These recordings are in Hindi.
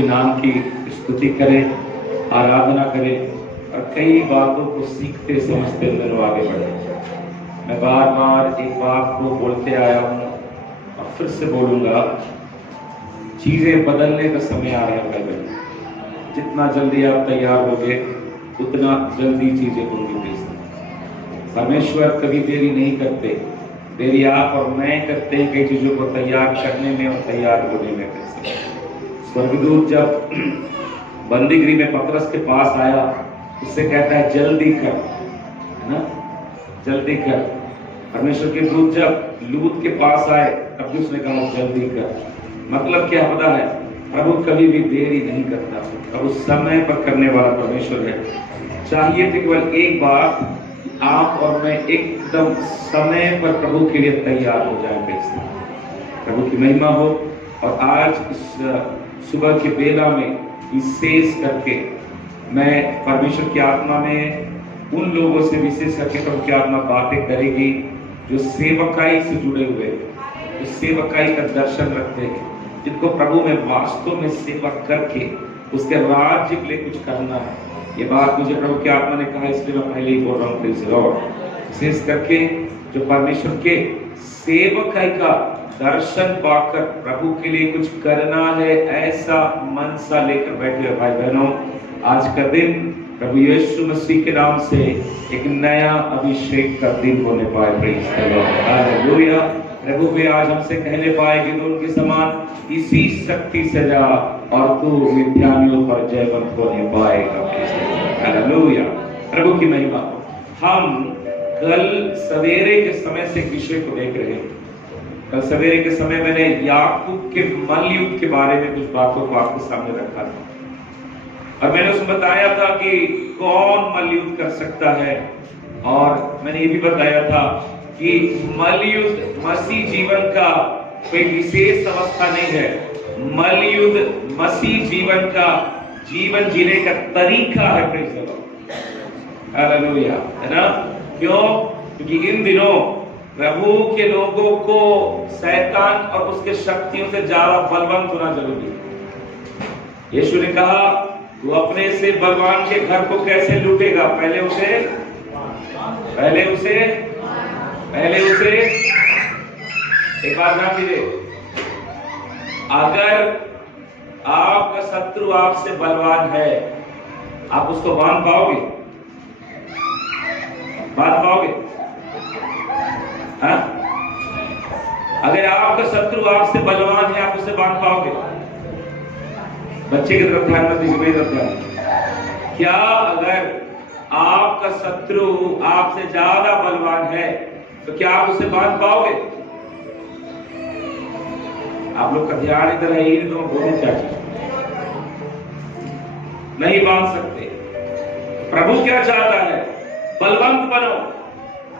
के नाम की स्तुति करें, आराधना करें और कई बातों को सीखते समझते अंदर आगे बढ़े। मैं बार बार एक बात को बोलते आया हूँ और फिर से बोलूंगा, चीजें बदलने का समय आ रहा है भाई। जितना जल्दी आप तैयार होगे उतना जल्दी चीजें होंगी। परमेश्वर कभी देरी नहीं करते, देरी आप और मैं करते हैं कई चीजों को तैयार करने में और तैयार होने में। स्वर्गदूत जब बंदीगृह में पतरस के पास आया, उससे कहता है जल्दी कर, है ना, जल्दी कर। परमेश्वर के दूत जब लूत के पास आए तब भी उसने कहा जल्दी कर। मतलब क्या पता है, प्रभु कभी भी देरी नहीं करता, प्रभु समय पर करने वाला परमेश्वर है। चाहिए तो केवल एक बात, आप और मैं एकदम समय पर प्रभु के लिए तैयार हो जाए। प्रभु की महिमा हो। और आज इस सुबह के बेला में विशेष करके मैं परमेश्वर की आत्मा में उन लोगों से विशेष करके प्रभु की आत्मा बातें करेगी जो सेवकाई से जुड़े हुए, जो सेवकाई का दर्शन रखते हैं, जिनको प्रभु में वास्तव में सेवा करके उसके राज्य के लिए कुछ करना है। ये बात मुझे प्रभु की आत्मा ने कहा, इसलिए मैं पहले ही बोल रहा हूँ। प्लीज लॉर्ड, विशेष करके जो परमेश्वर के सेवकाई का दर्शन पाकर प्रभु के लिए कुछ करना है, ऐसा मनसा लेकर बैठे हो भाई बहनों, आज का दिन प्रभु यीशु मसीह के नाम से एक नया अभिषेक का दिन होने पाए। Praise the lord, hallelujah. प्रभु भी आज हमसे कहने पाएगी तो उनके समान इसी शक्ति से जा और तू मिथ्यानियों पर जयवंत होने पाएगा। हालेलुया, प्रभु की महिमा। हम कल सवेरे के समय से एक विषय को देख रहे हैं। कल सवेरे के समय मैंने याकूब के मल्लयुद्ध के बारे में कुछ बातों को आपके सामने रखा था और मैंने उसमें बताया था कि कौन मल्लयुद्ध कर सकता है। और मैंने ये भी बताया था कि मल्लयुद्ध मसीह जीवन का कोई विशेष अवस्था नहीं है। मल्लयुद्ध मसीह जीवन का जीवन जीने का तरीका है। प्रेज़ द लॉर्ड, हालेलुया, है ना। क्यों? क्योंकि इन दिनों प्रभु के लोगों को शैतान और उसके शक्तियों से ज्यादा बलवंत होना जरूरी है। यीशु ने कहा तू अपने से बलवान के घर को कैसे लूटेगा, पहले उसे एक बात ध्यान दीजिए, अगर आपका शत्रु आपसे बलवान है, आप उसको बांध पाओगे? हाँ? अगर आपका शत्रु आपसे बलवान है, आप उसे बांध पाओगे? बच्चे की तरफ ध्यान मत दीजिए, मेरी तरफ ध्यान। क्या अगर आपका शत्रु आपसे ज्यादा बलवान है तो क्या आप उसे बांध पाओगे? आप लोग का ध्यान इधर है, इन दोनों बोलूं क्या चीज, नहीं बांध सकते। प्रभु क्या चाहता है? बलवंत बनो।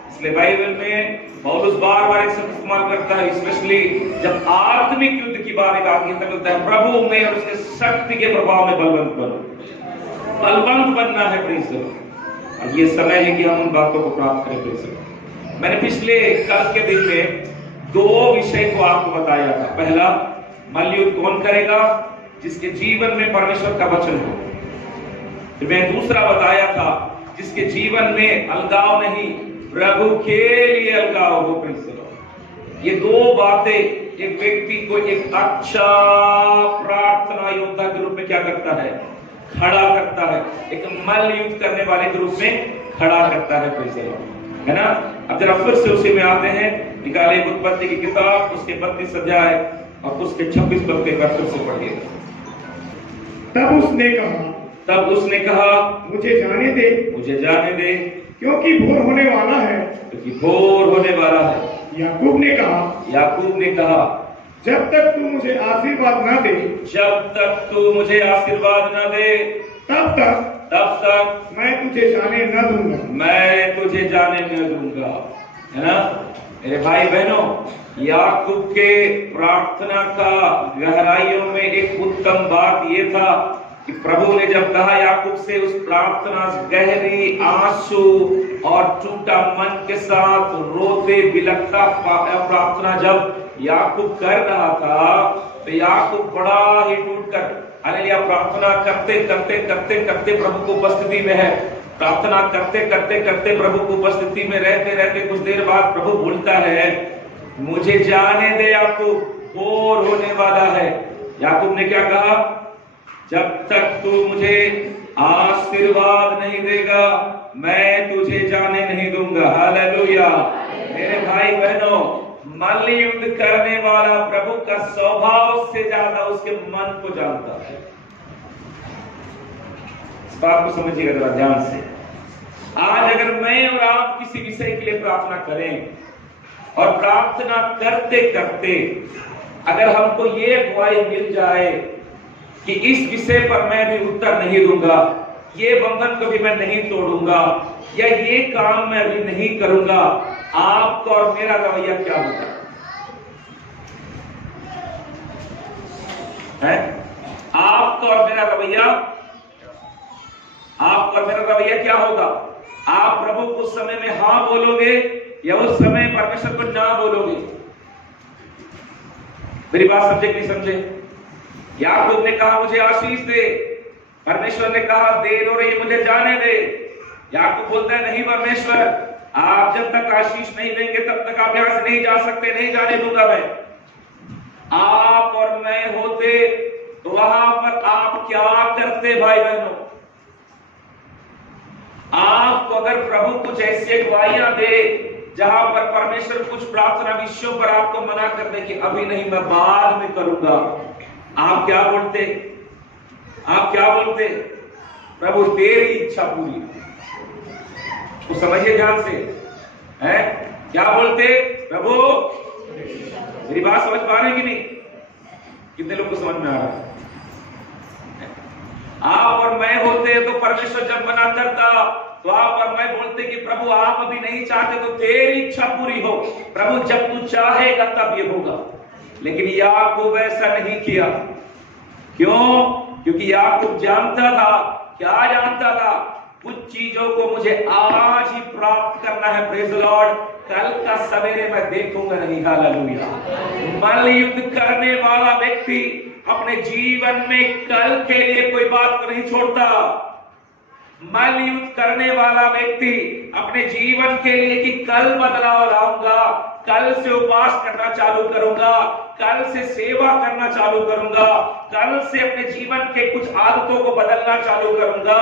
इसलिए बाइबल में पौलुस बार बार एक शब्द इस्तेमाल करता है, स्पेशली जब आत्मिक युद्ध की बात करता है, प्रभु में और उसके शक्ति के प्रभाव में बलवंत बनो। बलवंत बनना है। Praise the Lord. और ये समय है कि हम उन बातों को प्राप्त करें। Praise the Lord. मैंने पिछले कल के दिन में दो विषय को आपको बताया था। पहला, मल्लयुद्ध कौन करेगा? जिसके जीवन में परमेश्वर का वचन हो। तो मैं दूसरा बताया था, जिसके जीवन में अलगाव नहीं, प्रभु के लिए अलगाव हो। Praise the Lord. ये दो बातें एक व्यक्ति को एक अच्छा प्रार्थना योद्धा के रूप में क्या करता है? खड़ा करता है। एक मल्लयुद्ध करने वाले के रूप में खड़ा करता है। प्रेज़ द लॉर्ड, है ना। अब जरा फिर से उसी में आते हैं, निकाले उत्पत्ति की किताब, उसके 32 अध्याय और उसके 26 पद के फिर से पढ़िए। तब उसने कहा मुझे जाने दे, क्योंकि भोर होने वाला है। याकूब ने कहा जब तक तू मुझे आशीर्वाद न दे तब तक मैं तुझे जाने न दूंगा। है ना मेरे भाई बहनों, याकूब के प्रार्थना का गहराइयों में एक उत्तम बात ये था कि प्रभु ने जब कहा याकूब से, उस प्रार्थना गहरी आंसू और टूटा मन के साथ रोते बिलखता प्रार्थना जब याकूब कर रहा था, तो याकूब बड़ा ही टूटकर हालेलुया। प्रार्थना करते करते करते करते प्रभु को उपस्थिति में है, प्रार्थना करते करते करते प्रभु को उपस्थिति में रहते रहते कुछ देर बाद प्रभु बोलता है, मुझे जाने दे, याकूब बोर होने वाला है। याकूब ने क्या कहा? जब तक तू मुझे आशीर्वाद नहीं देगा मैं तुझे जाने नहीं दूंगा। हालेलुया। मेरे भाई बहनों, मल्ल युद्ध करने वाला प्रभु का स्वभाव से ज्यादा उसके मन को जानता है। इस बात को समझिएगा जरा ध्यान से। आज अगर मैं और आप किसी विषय के लिए प्रार्थना करें और प्रार्थना करते करते अगर हमको ये अगुवाई मिल जाए कि इस विषय पर मैं भी उत्तर नहीं दूंगा, ये बंधन को भी मैं नहीं तोड़ूंगा, या ये काम मैं भी नहीं करूंगा, आपका और मेरा रवैया क्या होगा? है आपका और मेरा रवैया, आपका और मेरा रवैया क्या होगा? आप प्रभु को उस समय में हां बोलोगे या उस समय परमेश्वर को ना बोलोगे? मेरी बात समझे कि नहीं समझे? याकूब ने कहा मुझे आशीष दे, परमेश्वर ने कहा देर हो रही, मुझे जाने दे। याकूब बोलता है नहीं परमेश्वर, आप जब तक आशीष नहीं देंगे तब तक आप यहां से नहीं जा सकते, नहीं जाने दूंगा मैं। आप और मैं होते तो वहां पर आप क्या करते भाई बहनों? आपको अगर प्रभु कुछ ऐसी अगुवाइयां दे जहां पर परमेश्वर कुछ प्रार्थना विषयों पर आपको मना कर दे कि अभी नहीं, मैं बाद में करूंगा, आप क्या बोलते? आप क्या बोलते? प्रभु तेरी इच्छा पूरी। तो समझिए ध्यान से, है क्या बोलते? प्रभु, मेरी बात समझ पा रहे हैं कि नहीं? कितने लोग को समझ में आ रहा है? आप और मैं होते तो परमेश्वर जब मना करता तो आप और मैं बोलते कि प्रभु आप अभी नहीं चाहते तो तेरी इच्छा पूरी हो, प्रभु जब तू चाहेगा तब ये होगा। लेकिन याकूब ऐसा नहीं किया। क्यों? क्योंकि याकूब जानता था, क्या जानता था? कुछ चीजों को मुझे आज ही प्राप्त करना है, प्रेज़ द लॉर्ड, कल का सवेरे मैं देखूंगा नहीं। हालेलुया। मल्ल युद्ध करने वाला व्यक्ति अपने जीवन में कल के लिए कोई बात को नहीं छोड़ता। मल्ल युद्ध करने वाला व्यक्ति अपने जीवन के लिए कि कल बदलाव लाऊंगा, कल से उपवास करना चालू करूंगा, कल से सेवा करना चालू करूंगा, कल से अपने जीवन के कुछ आदतों को बदलना चालू करूंगा,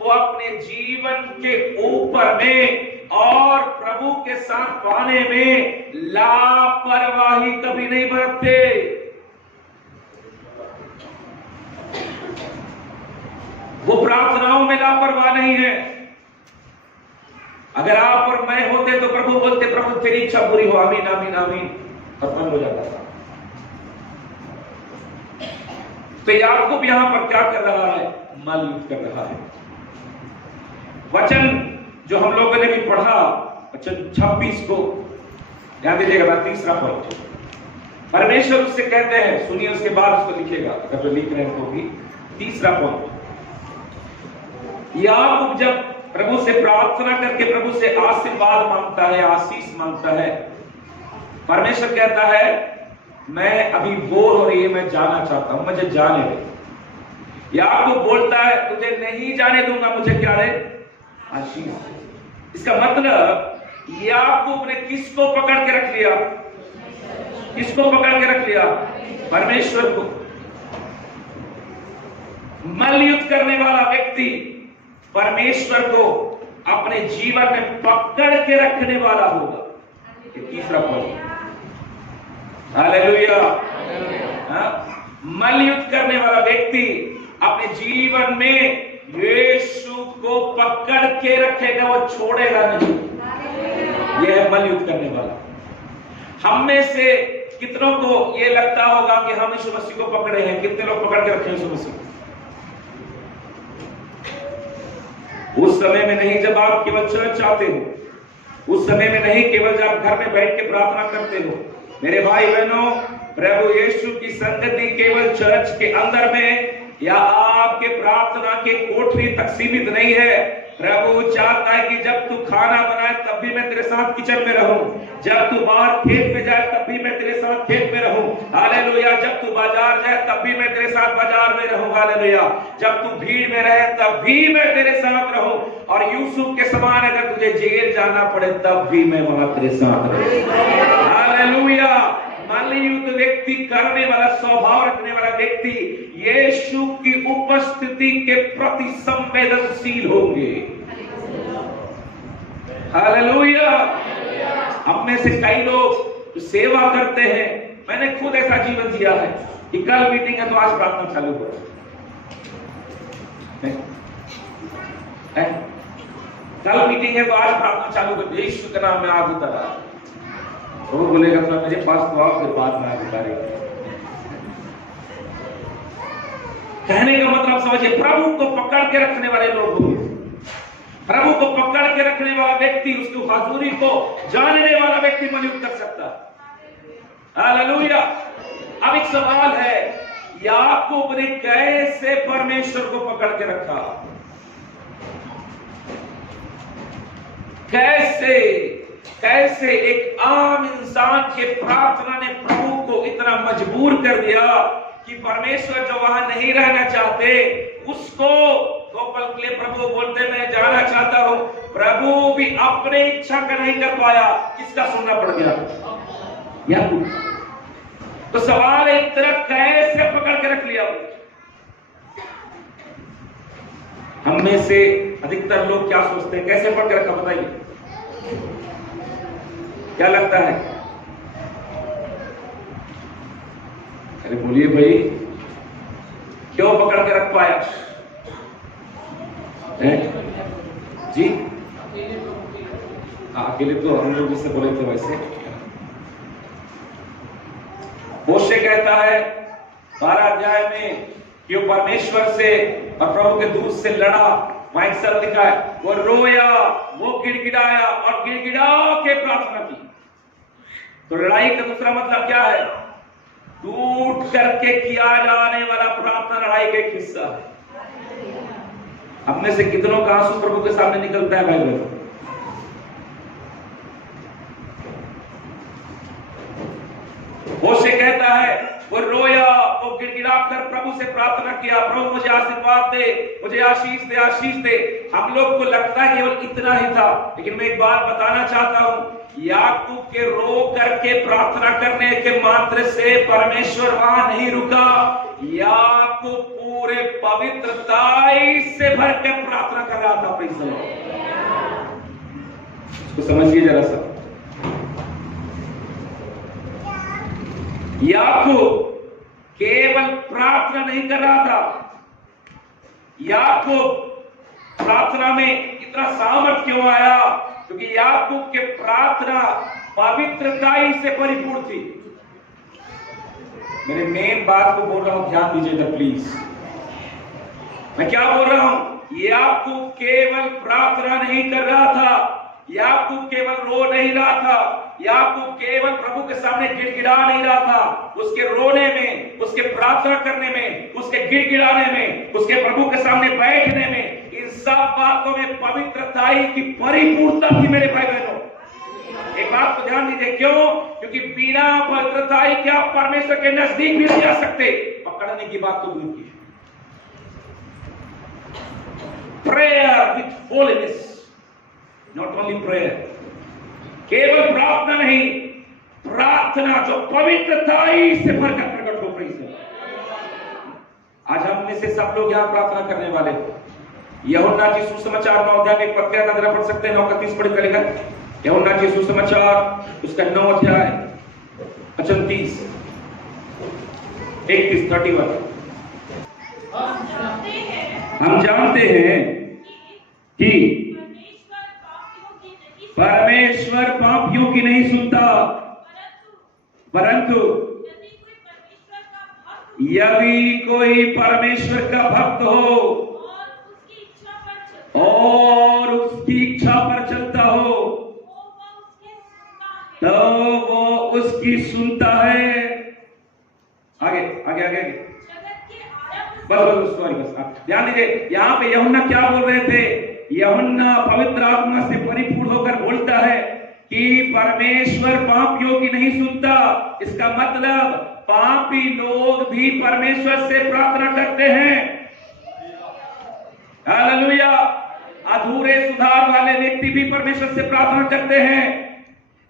वो अपने जीवन के ऊपर में और प्रभु के साथ पाने में लापरवाही कभी नहीं बरतते। वो प्रार्थनाओं में लापरवाह नहीं है। अगर आप और मैं होते तो प्रभु बोलते प्रभु तेरी इच्छा पूरी हो, आमीन आमीन आमीन, खत्म हो जाता था। तो याकूब यहां पर क्या कर रहा है? मल्ल युद्ध कर रहा है। वचन जो हम लोगों ने भी पढ़ा, वचन 26 को ध्यान दीजिएगा, तीसरा पॉइंट। परमेश्वर उससे कहते हैं, सुनिए उसके बाद उसको लिखेगा, अगर तो लिख रहे हैं तो भी। तीसरा पॉइंट, याकूब जब प्रभु से प्रार्थना करके प्रभु से आशीर्वाद मांगता है, आशीष मांगता है, परमेश्वर कहता है मैं अभी बोर हो रही है, मैं जाना चाहता हूं, मुझे जाने दे। याकूब बोलता है तुझे नहीं जाने दूंगा, मुझे क्या दे? आशीष। इसका मतलब याकूब ने किसको पकड़ के रख लिया? किसको पकड़ के रख लिया? परमेश्वर को। मल्ल युद्ध करने वाला व्यक्ति परमेश्वर को अपने जीवन में पकड़ के रखने वाला होगा। ये तीसरा पॉइंट। हालेलुया। मल्ल युद्ध करने वाला व्यक्ति अपने जीवन में यीशु को पकड़ के रखेगा, वो छोड़ेगा नहीं। यह है मल्ल युद्ध करने वाला। हम में से कितनों को ये लगता होगा कि हम यीशु मसीह को पकड़े हैं? कितने लोग पकड़ के रखे यीशु मसीह? उस समय में नहीं जब आप केवल चर्च आते हो, उस समय में नहीं केवल जब आप घर में बैठ के प्रार्थना करते हो। मेरे भाई बहनों, प्रभु यीशु की संगति केवल चर्च के अंदर में या आपके प्रार्थना के कोठरी तक सीमित नहीं है। प्रभु चाहता है कि जब तू खाना बनाए तब भी मैं मैं तेरे साथ किचन में रहूं, जब तू बाहर खेत में जाए तब भी मैं तेरे साथ खेत में रहूं, हालेलुया। जब तू बाजार जाए तब भी मैं तेरे साथ बाजार में रहूं, हालेलुया। जब तू भीड़ में रहे तब भी मैं तेरे साथ रहूं, और यूसुफ के समान अगर तुझे जेल जाना पड़े तब भी मैं वहां तेरे साथ रहूं, हालेलुया। युद्ध व्यक्ति करने वाला, स्वभाव रखने वाला व्यक्ति यीशु की उपस्थिति के प्रति संवेदनशील होंगे, हालेलुया। हम में से कई लोग सेवा करते हैं, मैंने खुद ऐसा जीवन जिया है कि कल मीटिंग है तो आज प्रार्थना चालू हो, कल मीटिंग है तो आज प्रार्थना चालू हो, यीशु के नाम में आग उतरा। वो बोलेगा तो मेरे पास तो आओ, फिर बाद में आग उतारेगा। कहने का मतलब समझिए, प्रभु को पकड़ के रखने वाले लोग होंगे, प्रभु को पकड़ के रखने वाला व्यक्ति, उसकी हाजुरी को जानने वाला व्यक्ति मौजूद कर सकता है, हालेलुया। अब एक सवाल है, याकूब ने कैसे परमेश्वर को पकड़ के रखा? कैसे एक आम इंसान के प्रार्थना ने प्रभु को इतना मजबूर कर दिया कि परमेश्वर जो वहां नहीं रहना चाहते उसको 2 पल के लिए प्रभु बोलते मैं जाना चाहता हूं, प्रभु भी अपने इच्छा का नहीं कर पाया, किसका सुनना पड़ गया? याकूब। तो सवाल है, इस तरह कैसे पकड़ के रख लिया? हम में से अधिकतर लोग क्या सोचते हैं, कैसे पकड़ के रखा? बताइए, क्या लगता है? अरे बोलिए भाई, क्यों पकड़ के रख पाया? जी अकेले तो हम लोग जिससे बोले थे वैसे। मोशे कहता है 12 अध्याय में कि वो परमेश्वर से और प्रभु के दूत से लड़ा, वहां एक शब्द लिखा है, वो रोया, वो गिड़गिड़ाया और गिड़गिड़ा के प्रार्थना की। तो लड़ाई का दूसरा मतलब क्या है? टूट करके किया जाने वाला प्रार्थना लड़ाई का एक हिस्सा है। हम में से कितनों का आंसू प्रभु के सामने निकलता है भाई बहनों? मोशे कहता है वो रोया, वो गिड़गिड़ा कर प्रभु से प्रार्थना किया, प्रभु मुझे आशीर्वाद दे, मुझे आशीष दे, आशीष दे। हम लोग को लगता है केवल इतना ही था, लेकिन मैं एक बात बताना चाहता हूं, याकूब के रो करके प्रार्थना करने के मात्र से परमेश्वर वहां नहीं रुका। याकूब पूरे पवित्रताई से भर के प्रार्थना कर रहा था। Praise the Lord. इसको समझिए जरा सा। याकूब केवल प्रार्थना नहीं कर रहा था, याकूब प्रार्थना में इतना सामर्थ क्यों आया? क्योंकि याकूब के प्रार्थना पवित्रताई से परिपूर्ण थी। मेरे मेन बात को बोल रहा हूं, ध्यान दीजिएगा प्लीज। मैं क्या बोल रहा हूं? याकूब केवल प्रार्थना नहीं कर रहा था, याकूब केवल रो नहीं रहा था, याकूब केवल प्रभु के सामने गिड़गिड़ा नहीं रहा था। उसके रोने में, उसके प्रार्थना करने में, उसके गिड़गिड़ाने में, उसके प्रभु के सामने बैठने में, इन सब बातों में पवित्रताई की परिपूर्णता थी मेरे भाई बहनों। एक बात को ध्यान दीजिए, क्यों? क्योंकि बिना पवित्रताई के आप परमेश्वर के नजदीक भी नहीं जा सकते। पकड़ने की बात तो दूर की है। Prayer with holiness, not only prayer, केवल प्रार्थना नहीं, प्रार्थना जो पवित्रताई से भरकर प्रकट हो रही है। आज हम में से सब लोग यहां प्रार्थना करने वाले हैं। यूहन्ना की सुसमाचार 9 अध्याय में एक पत्रिका का जरा पढ़ सकते हैं, 9:31 पढ़ चलेगा। यूहन्ना की सुसमाचार उसका 9 अध्याय 31 31 हम जानते हैं कि परमेश्वर पापियों की नहीं सुनता, परंतु यदि कोई परमेश्वर का भक्त हो और उसकी इच्छा पर चलता हो तो वो उसकी सुनता है। आगे आगे आगे बस ध्यान दीजिए। यहाँ पे यूहन्ना क्या बोल रहे थे? यूहन्ना पवित्र आत्मा से परिपूर्ण होकर बोलता है परमेश्वर पापियों की नहीं सुनता। इसका मतलब पापी लोग भी परमेश्वर से प्रार्थना करते हैं। हालेलुया। अधूरे सुधार वाले व्यक्ति भी परमेश्वर से प्रार्थना करते हैं।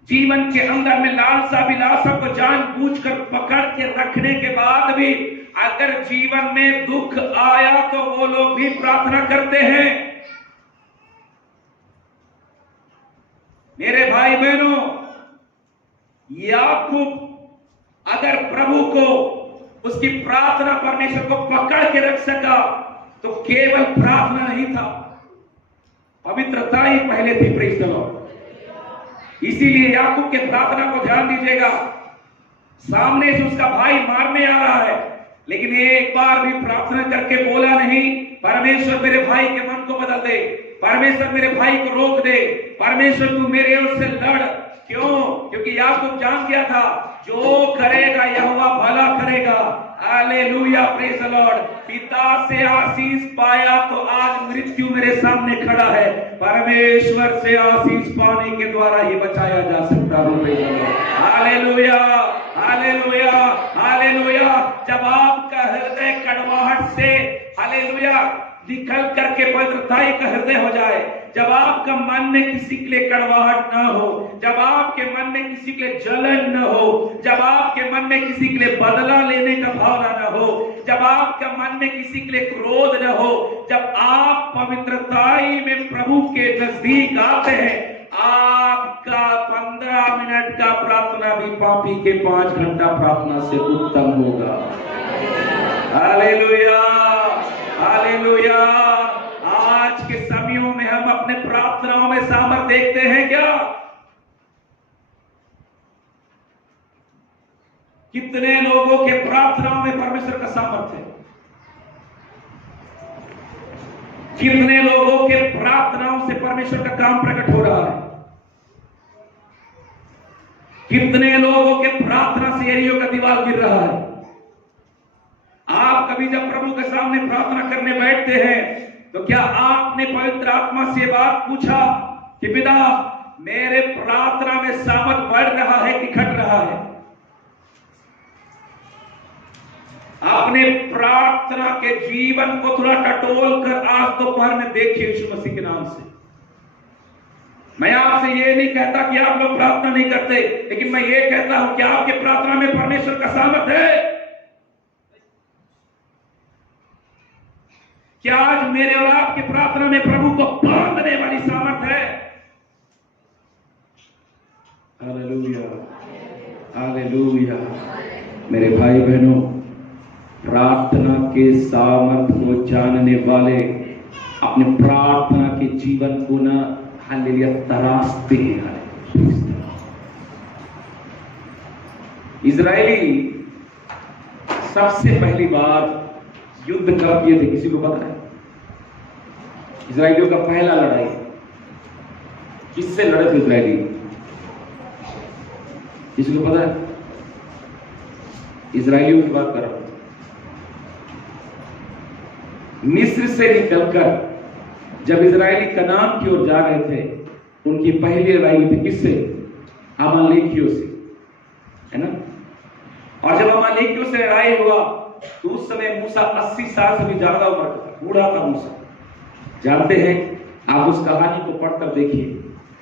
जीवन के अंदर में लालसा विलासा को जानबूझकर पकड़ के रखने के बाद भी अगर जीवन में दुख आया तो वो लोग भी प्रार्थना करते हैं। मेरे भाई बहनों, याकूब अगर प्रभु को उसकी प्रार्थना परमेश्वर को पकड़ के रख सका तो केवल प्रार्थना नहीं था, पवित्रता ही पहले थी। Praise the Lord. इसीलिए याकूब के प्रार्थना को ध्यान दीजिएगा। सामने से उसका भाई मारने आ रहा है, लेकिन एक बार भी प्रार्थना करके बोला नहीं, परमेश्वर मेरे भाई के मन को बदल दे, परमेश्वर मेरे भाई को रोक दे, परमेश्वर तू मेरे ओर से लड़। क्यों? क्योंकि याकूब जान गया था जो करेगा यहोवा भला करेगा। Hallelujah, praise the Lord. पिता से आशीष पाया तो आज मृत्यु मेरे सामने खड़ा है। परमेश्वर से आशीष पाने के द्वारा ही बचाया जा सकता है। Hallelujah, hallelujah, hallelujah. जब आपका हृदय कड़वाहट से हालेलुया निकल करके पवित्रताई का हृदय हो जाए, जब आपका मन में किसी के लिए कड़वाहट ना हो, जब आपके मन में किसी के लिए जलन न हो, जब आपके मन में किसी के लिए बदला लेने का भावना न हो, जब आपका मन में किसी के लिए क्रोध न हो, जब आप पवित्रताई में प्रभु के नजदीक आते हैं, आपका 15 मिनट का प्रार्थना भी पापी के 5 घंटा प्रार्थना से उत्तम होगा। Hallelujah, hallelujah. आज के समयों में हम अपने प्रार्थनाओं में सामर्थ्य देखते हैं क्या? कितने लोगों के प्रार्थनाओं में परमेश्वर का सामर्थ्य है? कितने लोगों के प्रार्थनाओं से परमेश्वर का काम प्रकट हो रहा है? कितने लोगों के प्रार्थना से एरियो का दीवार गिर रहा है? आप कभी जब प्रभु के सामने प्रार्थना करने बैठते हैं तो क्या आपने पवित्र आत्मा से बात पूछा कि पिता मेरे प्रार्थना में सामर्थ बढ़ रहा है कि घट रहा है? अपने प्रार्थना के जीवन को थोड़ा टटोल कर आज दोपहर में देखिए यीशु मसीह के नाम से। मैं आपसे ये नहीं कहता कि आप लोग प्रार्थना नहीं करते, लेकिन मैं ये कहता हूं कि आपके प्रार्थना में परमेश्वर का सामर्थ है। क्या आज मेरे और आपकी प्रार्थना में प्रभु को बांधने वाली सामर्थ है? Hallelujah, hallelujah. मेरे भाई बहनों, प्रार्थना के सामर्थ को जानने वाले अपने प्रार्थना के जीवन को न हालेलुया तराशते हैं। इजरायली सबसे पहली बार युद्ध कब किए थे? किसी को पता है? इजरायलियों का पहला लड़ाई किससे लड़े थे इजरायली? किसी को पता है? इजरायलियों की बात कर रहा हूं। मिस्र से निकलकर जब इजरायली कनान की ओर जा रहे थे, उनकी पहली लड़ाई हुई थी किससे? अमालेकियों से, है ना? और जब अमालेकियों से लड़ाई हुआ तो उस समय मूसा 80 साल से भी ज्यादा उम्र का बूढ़ा था मूसा। जानते हैं, आप उस कहानी को पढ़कर देखिए।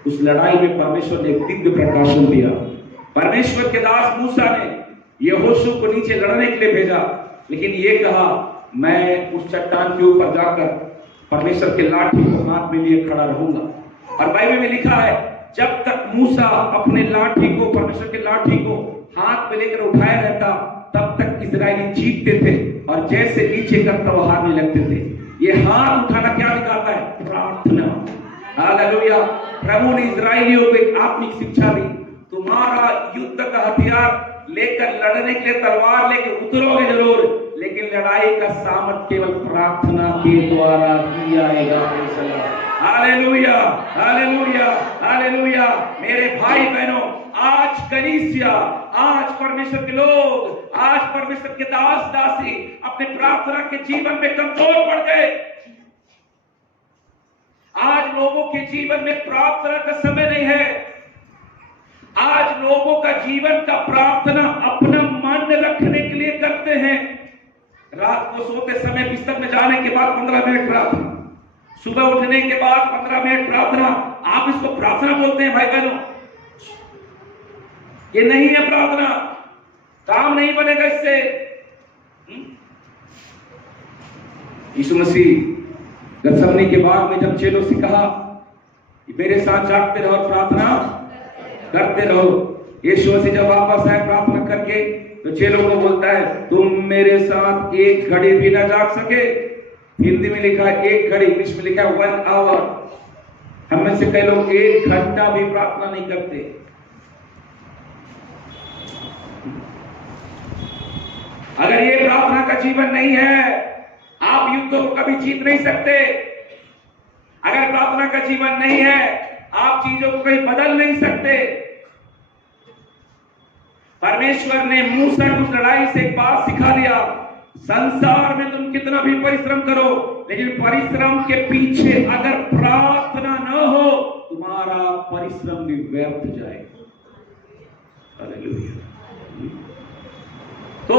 उस लड़ाई में परमेश्वर ने एक दिव्य प्रकाशन दिया। परमेश्वर के दास मूसा ने यहोशू को नीचे लड़ने के लिए भेजा, लेकिन ये कहा मैं उस चट्टान के ऊपर जाकर परमेश्वर के लाठी को हाथ में लिए खड़ा रहूंगा। और बाइबल में लिखा है जब तक मूसा अपने लाठी को, परमेश्वर के लाठी को हाथ में लेकर उठाए रहता, तब तक इजरायली जीतते थे और जैसे नीचे करता वो हारने लगते थे। ये हाथ उठाना क्या दिखाता है? प्रार्थना। हालेलुया। प्रभु ने इजरायलियों को एक आत्मिक शिक्षा दी। तुम्हारा युद्ध का हथियार लेकर लड़ने के लिए तलवार लेकर उतरोगे जरूर, लेकिन लड़ाई का सामर्थ केवल प्रार्थना के द्वारा किया जाएगा। Hallelujah, hallelujah, hallelujah. मेरे भाई बहनों, आज कलीसिया, आज परमेश्वर के लोग, आज परमेश्वर के दास दासी अपने प्रार्थना के जीवन में कमजोर पड़ गए। आज लोगों के जीवन में प्रार्थना का समय नहीं है। जीवन का प्रार्थना अपना मन रखने के लिए करते हैं। रात को सोते समय बिस्तर में जाने के बाद 15 मिनट प्रार्थना, सुबह उठने के बाद 15 मिनट प्रार्थना। आप इसको प्रार्थना बोलते हैं भाई बहनों? ये नहीं है प्रार्थना, काम नहीं बनेगा इससे। यीशु मसीह गतसमनी के बाद में जब चेलों से कहा कि मेरे साथ जागते रहो, प्रार्थना करते रहो, यीशु मसीह जब वापस आए प्रार्थना करके तो चेलों को बोलता है तुम मेरे साथ एक घड़ी भी ना जाग सके। हिंदी में लिखा है एक घड़ी, इंग्लिश में लिखा है 1 आवर। हम में से कई लोग 1 घंटा भी प्रार्थना नहीं करते। अगर ये प्रार्थना का जीवन नहीं है, आप युद्धों को कभी जीत नहीं सकते। अगर प्रार्थना का जीवन नहीं है, आप चीजों को कभी बदल नहीं सकते। परमेश्वर ने मूसा को लड़ाई से एक बात सिखा दिया, संसार में तुम कितना भी परिश्रम करो, लेकिन परिश्रम के पीछे अगर प्रार्थना न हो, तुम्हारा परिश्रम भी व्यर्थ जाएगा। हालेलुया। तो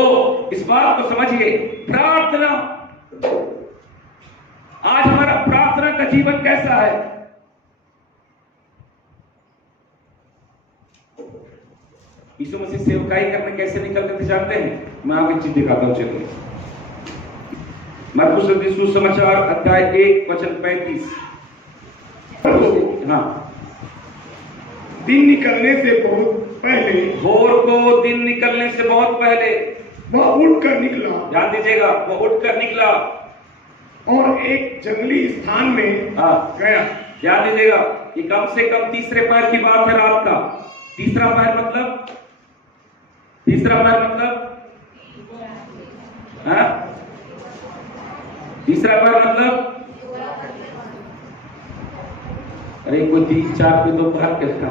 इस बात को समझिए, प्रार्थना, आज हमारा प्रार्थना का जीवन कैसा है? यीशु मसीह सेवकाई करने कैसे निकलते थे जानते हैं? मैं आपको एक चीज दिखाता हूं, चलिए। मरकुस रचित सुसमाचार अध्याय 1 वचन 35। हाँ, दिन निकलने से बहुत पहले, भोर को दिन निकलने से बहुत पहले वह उठकर निकला। ध्यान दीजिएगा, वो उठकर निकला और एक जंगली स्थान में गया। ध्यान दीजिएगा, ये कम से कम तीसरे पहर की बात है, रात का। तीसरा पहर मतलब, तीसरा पहर मतलब, हाँ, तीसरा पहर मतलब, अरे कोई 3, 4 पे 2 पहर कैसा?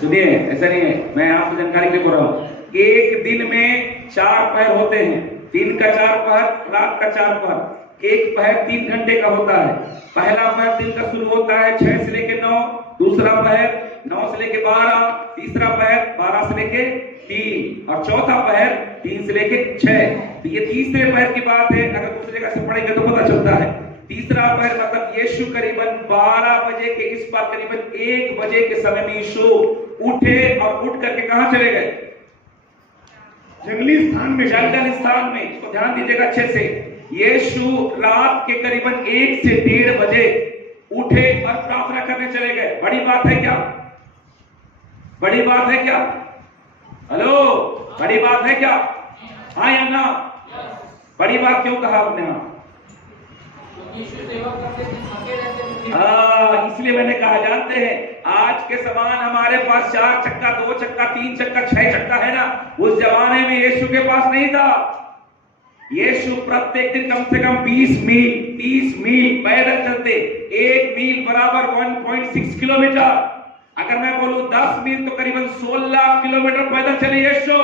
सुनिए, ऐसा नहीं है, मैं आपको जानकारी के बोल रहा हूं। एक दिन में 4 पहर होते हैं, दिन का 4 पहर, रात का 4 पहर। एक पहर 3 घंटे का होता है। पहला पहर दिन का शुरू होता है 6 से लेके 9, दूसरा पहर 9 से लेके 12, तीसरा पहर 12 से लेके 3 और चौथा पहर 3 से लेके 6। तो ये तीसरे पहर की बात है। अगर दूसरी जगह से पढ़ेंगे तो पता चलता है। तीसरा पहर मतलब यीशु करीबन 12 बजे के इस बार करीबन 1 बजे के समय में यीशु उठे और उठ करके कहां चले गए? जंगली स्थान में, जंगल स्थान में। इसको ध्यान दीजिएगा अच्छे से। यीशु रात के करीबन 1 से 1:30 बजे उठे और प्रार्थना करने चले गए। बड़ी बात है क्या? बड़ी बात है क्या? हेलो, बड़ी बात है क्या? हाँ या ना? बड़ी बात क्यों कहा आपने? इसलिए मैंने कहा, जानते हैं आज के समान हमारे पास 4 चक्का, 2 चक्का, 3 चक्का, 6 चक्का है ना, उस जमाने में यीशु के पास नहीं था। यीशु प्रत्येक दिन कम से कम 20 मील 30 मील पैदल चलते। 1 मील बराबर 1.6 किलोमीटर। अगर मैं बोलूं 10 मील तो करीबन 16 किलोमीटर पैदल चले यीशु।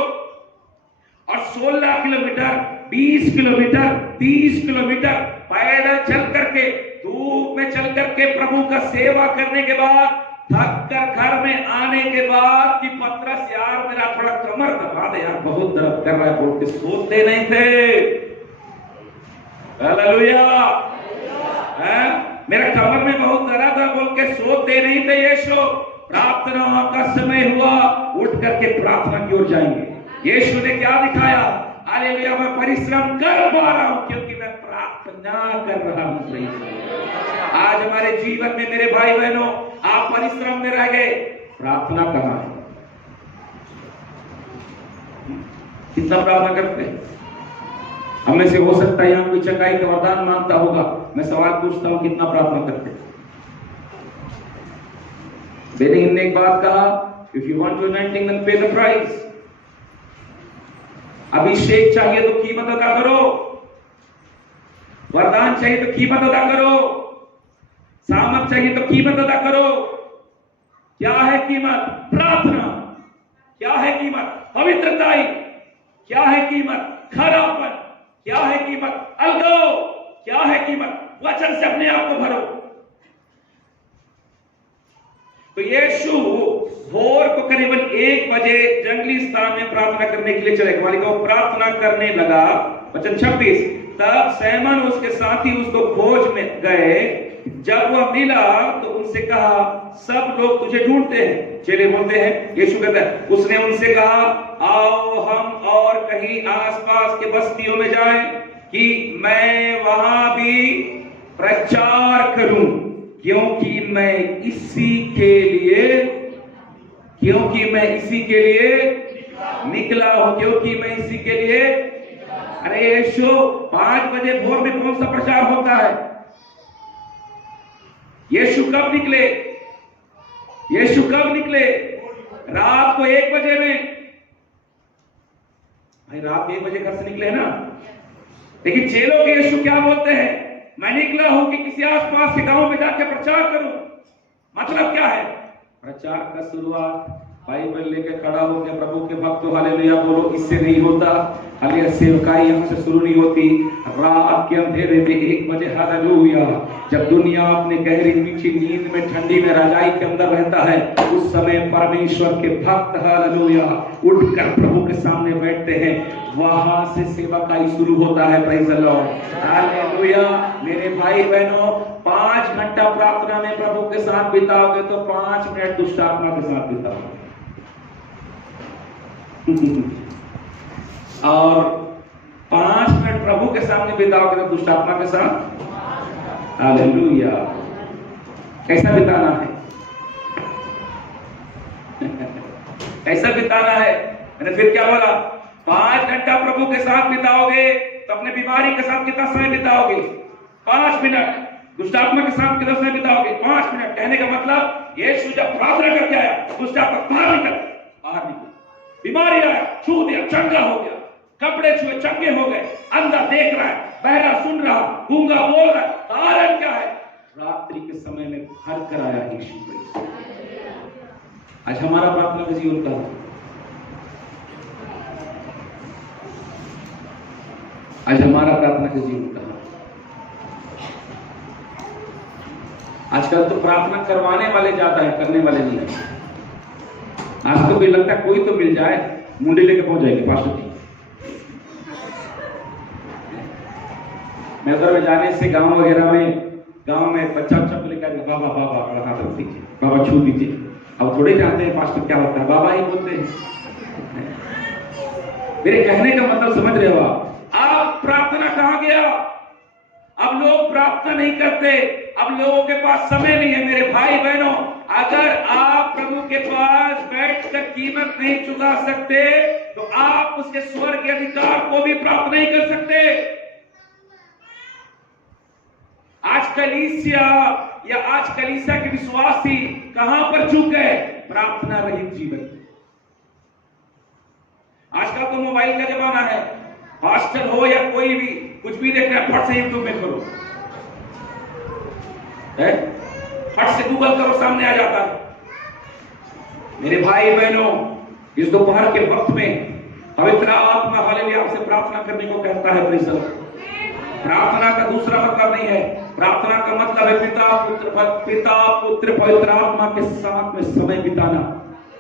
और 16 किलोमीटर, 20 किलोमीटर, 30 किलोमीटर पैदल चल करके, धूप में चल करके प्रभु का सेवा करने के बाद थक कर घर में आने के बाद कि पतरस, यार मेरा थोड़ा कमर दबा दे यार, बहुत दर्द कर रहा है, बोल के सोते नहीं थे। हालेलुया। मेरा कमर में बहुत दर्द है, बोल के सोते नहीं थे यीशु। प्रार्थना का समय हुआ, उठ करके प्रार्थना की ओर जाएंगे। यीशु ने क्या दिखाया? हालेलुया, मैं परिश्रम कर पा रहा हूं क्योंकि मैं प्रार्थना कर रहा हूं। आज हमारे जीवन में मेरे भाई बहनों, आप परिश्रम में रह गए, प्रार्थना कहां है? कितना प्रार्थना करते हैं? हमें से हो सकता है यहां कोई चकाई का वरदान मांगता होगा। मैं सवाल पूछता हूं, कितना प्रार्थना करते हैं? बेनिंग ने एक बात कहा, if you want to anointing then pay the price. अभिषेक चाहिए तो कीमत अदा करो, वरदान चाहिए तो कीमत अदा करो, सामर्थ चाहिए तो कीमत अदा करो। क्या है कीमत? प्रार्थना। क्या है कीमत? पवित्रता। क्या है कीमत? खरापन। क्या है कीमत? अलगाव। क्या है कीमत? वचन से अपने आप को भरो। तो यीशु भोर को करीबन 1 बजे जंगली स्थान में प्रार्थना करने के लिए चले। वो प्रार्थना करने लगा। वचन 26, तब सैमन उसके साथी उसको खोज में गए। जब वह मिला तो उनसे कहा, सब लोग तुझे ढूंढते हैं। चेले बोलते हैं, यीशु कहता है, उसने उनसे कहा, आओ हम और कहीं आसपास के बस्तियों में जाएं कि मैं वहां भी प्रचार करूं, क्योंकि मैं इसी के लिए निकला हूं। क्योंकि मैं इसी के लिए। अरे यीशु 5 बजे भोर में कौन सा प्रचार होता है? यीशु कब निकले? रात को 1 बजे में। भाई रात 1 बजे घर से निकले ना। लेकिन चेलों के यीशु क्या बोलते हैं? मैं निकला हूं कि किसी आसपास के गांव में जाके प्रचार करूं। मतलब क्या है? प्रचार का शुरुआत बाइबल लेके खड़ा हो गया प्रभु के भक्तों, हालेलुया बोलो। इससे नहीं होता। हालेलुया, सेवकाई यहां से शुरू नहीं होती। रात के अंधेरे में 1 बजे, हालेलुया, जब दुनिया अपने गहरी मीठी नींद में ठंडी में रजाई के अंदर रहता है, उस समय परमेश्वर के भक्त, हालेलुया, उठकर प्रभु के सामने बैठते हैं। वहां से सेवकाई शुरू होता है। Praise the lord, hallelujah. मेरे भाई बहनों, 5 घंटा प्रार्थना में प्रभु के साथ बिताओगे तो 5 मिनट दुष्ट आत्मा के साथ बिताओगे। और 5 मिनट प्रभु के सामने बिताओगे तो दुष्ट आत्मा के साथ। हालेलुया। कैसा बिताना है? कैसा बिताना है? मैंने फिर क्या बोला? 5 घंटा प्रभु के साथ बिताओगे तो अपने बीमारी के साथ कितना समय बिताओगे? 5 मिनट। दुष्ट आत्मा के साथ कितना समय बिताओगे? 5 मिनट। कहने का मतलब यीशु जब प्रार्थना करके आया, दुष्ट आत्मा बाहर निकल। बीमारी आया, छू दिया, चंगा हो गया। कपड़े छुए, चंगे हो गए। अंधा देख रहा है, बहरा सुन रहा, गूंगा बोल रहा है। कारण क्या है? रात्रि के समय में भर कर आया यीशु। आज हमारा प्रार्थना का जीवन का, आज हमारा प्रार्थना का जीवन का। आजकल तो प्रार्थना करवाने वाले ज्यादा है, करने वाले नहीं है। आज तो भी लगता है कोई तो मिल जाए, मुंडे लेके पहुंच जाएंगे पास्टर जी। मैं उधर जाने से गांव वगैरह में बच्चा को लेकर बाबा हाथ रख दीजिए, बाबा छू दीजिए। अब थोड़े जानते हैं पास्टर क्या होता है, बाबा ही बोलते हैं। मेरे कहने का मतलब समझ रहे हो आप? प्रार्थना कहां गया? अब लोग प्रार्थना नहीं करते। अब लोगों के पास समय नहीं है। मेरे भाई बहनों, अगर आप प्रभु के पास बैठकर कीमत नहीं चुका सकते तो आप उसके स्वर्ग के अधिकार को भी प्राप्त नहीं कर सकते। आज कलीसिया के विश्वासी कहां पर चूक गए? प्रार्थना रहित जीवन। आजकल तो मोबाइल का जमाना है। हॉस्टल हो या कोई भी, कुछ भी देखना है, फट से यूट्यूब में करो, फट से गूगल करो, सामने आ जाता है। मेरे भाई बहनों, इस दोपहर के वक्त में पवित्र आत्मा हालेलुया आपसे प्रार्थना करने को कहता है। Praise the Lord. प्रार्थना का दूसरा मतलब नहीं है। प्रार्थना का मतलब है पिता पुत्र पवित्र आत्मा के साथ में समय बिताना।